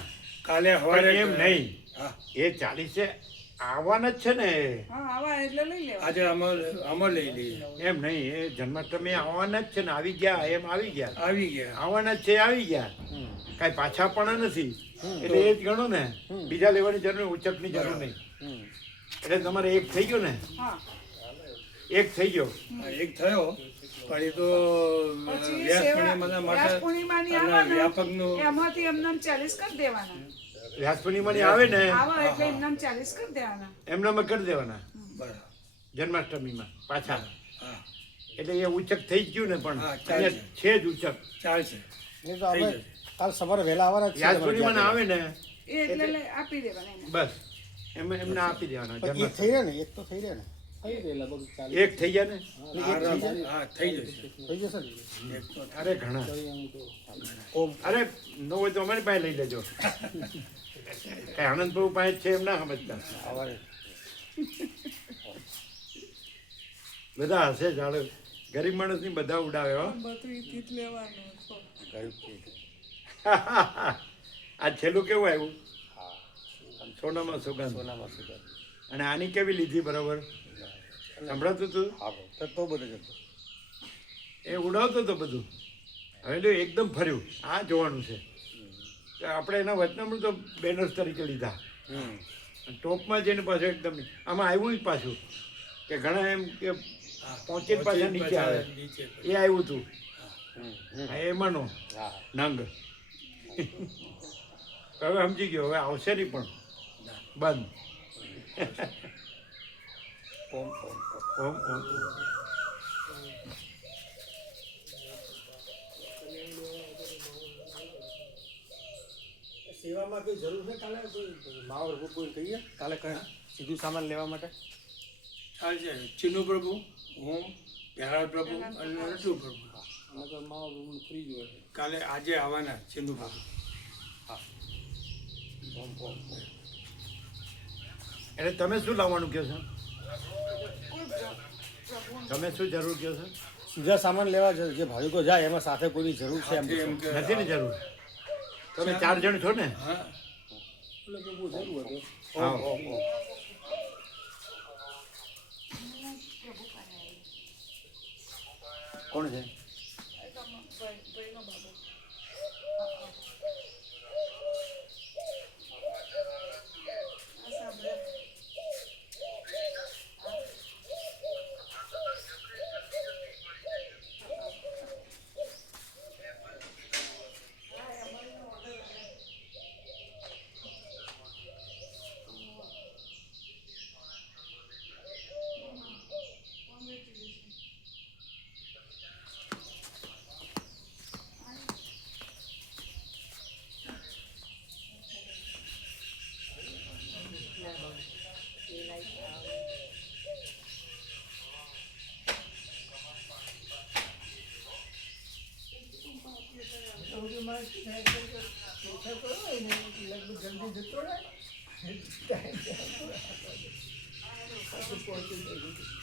કાલે પણ સવારે એમ નહીં. હા એ 40 આવવાના જ છે ને. હા આવા એટલે લઈ લેવા. આજે અમર લઈ લઈએ. એમ નહીં એ જન્માષ્ટમી આવવાના જ છે ને. આવી ગયા એમ આવી ગયા. આવી ગયા. આવવાના જ છે આવી ગયા. કાંઈ પાછા પણ નથી. એટલે એ જ ગણો ને. બીજા લેવાની જરૂર નહીં, ઉચ્ચકની જરૂર નહીં. એટલે તમારે એક થઈ ગયો ને. હા એક થઈ ગયો. હા, એક થયો પણ એ તો પછી વ્યાસ સેવા પૂર્ણિમાના વ્યાસ માટે પૂર્ણિમાની અને આવવાનું વ્યાપકનું એમાંથી એમને 40 કરી દેવાના. વ્યાસ પૂર્ણિમાની આવે ને આવો એટલે એમને 40 કરી દેવાના. એમનામાં કરી દેવાના બરાબર. જન્માષ્ટમીમાં પાછા. હા એટલે એ ઉચ્ચક થઈ જ ગયું ને. પણ હા, ચાલશે. અહીંયા છે જ ઉચ્ચક. ચાલશે. એ તો અમે કાલ સવારે વહેલા આવવાના જ છીએ વ્યાસ તમારે પૂર્ણિમાના આવે ને એ એટલે આપી દેવાના એને. બસ એમને આપી દેવાના. પણ એક થઈ રહે ને એક તો થઈ રહે ને થઈ રહે લગભગ 40 એક થઈ ગયા ને. હા થઈ જશે. થઈ જશે ને. એક તો અરે ઘણા. ઓમ અરે ન હોય તો અમારી પાસે લઈ લેજો. કઈ આનંદ પ્રભુ પાસે જ છે એમ ના સમજતા. સવારે બધા હશે જાણે ગરીબ માણસ ની બધા ઉડાવે હો. બધું ઈથી જ લેવાનું. ગરીબ છે. આ છેલ્લું કેવું આવ્યું? સોનામાં સુગંધ. સોનામાં સુગર અને આની કેવી લીધી બરાબર? સંભળાતું હતું? હા તો બધું જતો એ ઉડાવતો હતો બધું. હવે જો એકદમ ફર્યું. આ જોવાનું છે કે આપણે એના વચનામૃત તો બેનર્સ તરીકે લીધા. ટોપમાં જઈને પાછું એકદમ આમાં આવ્યું જ પાછું કે ઘણા એમ કે પહોંચીને પાછા નીચે આવે. એ આવ્યું હતું. હા એમાંનો હા નંગ. હવે સમજી ગયો. હવે આવશે નહીં પણ બંધ. ઓમ ઓમ ઓમ ઓમ. સેવામાં કઈ જરૂર છે કાલે કોઈ માવર કોઈ કહીએ કાલે કઈ સીધું સામાન લેવા માટે ચાલશે. ચિન્નુ પ્રભુ, હું, પ્યારા પ્રભુ અને નટુ પ્રભુ. અમે તો માવર ફ્રી જ હોય કાલે આજે આવવાના ચિન્નુ પ્રભુ. ઓમ ઓમ એટલે તમે શું લાવવાનું કહો છો? તમે શું જરૂર કહો છો? સીધા સામાન લેવા જે ભાવિકો જાય એમાં સાથે કોઈની જરૂર છે એમ એમ કે નથી ને જરૂર? તમે 4 જણ છો ને? હા એટલે તો બહુ જરૂર હતું હા. કોણ છે? ભાઈનો બાબો. આ સાંભળે. સૌથી મારે ઓછા કરો એને લગભગ જલ્દી જતો રહે. પહોંચી જાય.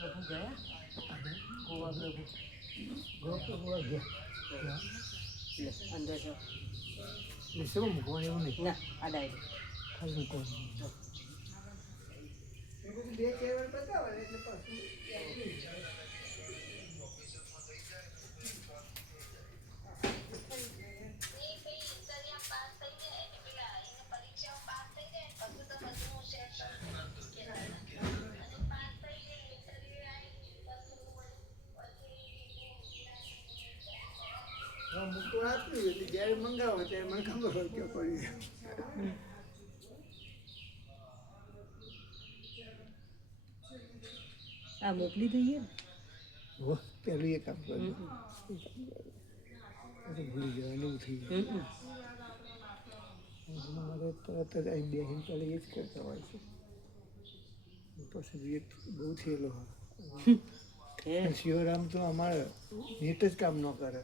પ્રભુ ગયા ગોવા પ્રભુ ગોવા ગયા અંદર છો શું મૂકવાનું એવું નહીં ના આ ડાયરી ખાલી મૂકવાનું બે ચેવર બતાવો એટલે પાછું મૂકવા આપ્યું એટલે જ્યારે મંગાવો ત્યારે મને ખબર હોય કે પડી આ મોકલી દઈએ ને પેલું એ કામ કર્યું ભૂલી જવાનું થઈ ગયું મારે તરત જ અહીં બેસીને પેલા એ જ કરતા હોય છે પછી બહુ થયેલો હોય શિવરામ તો અમારે નીટ જ કામ ન કરે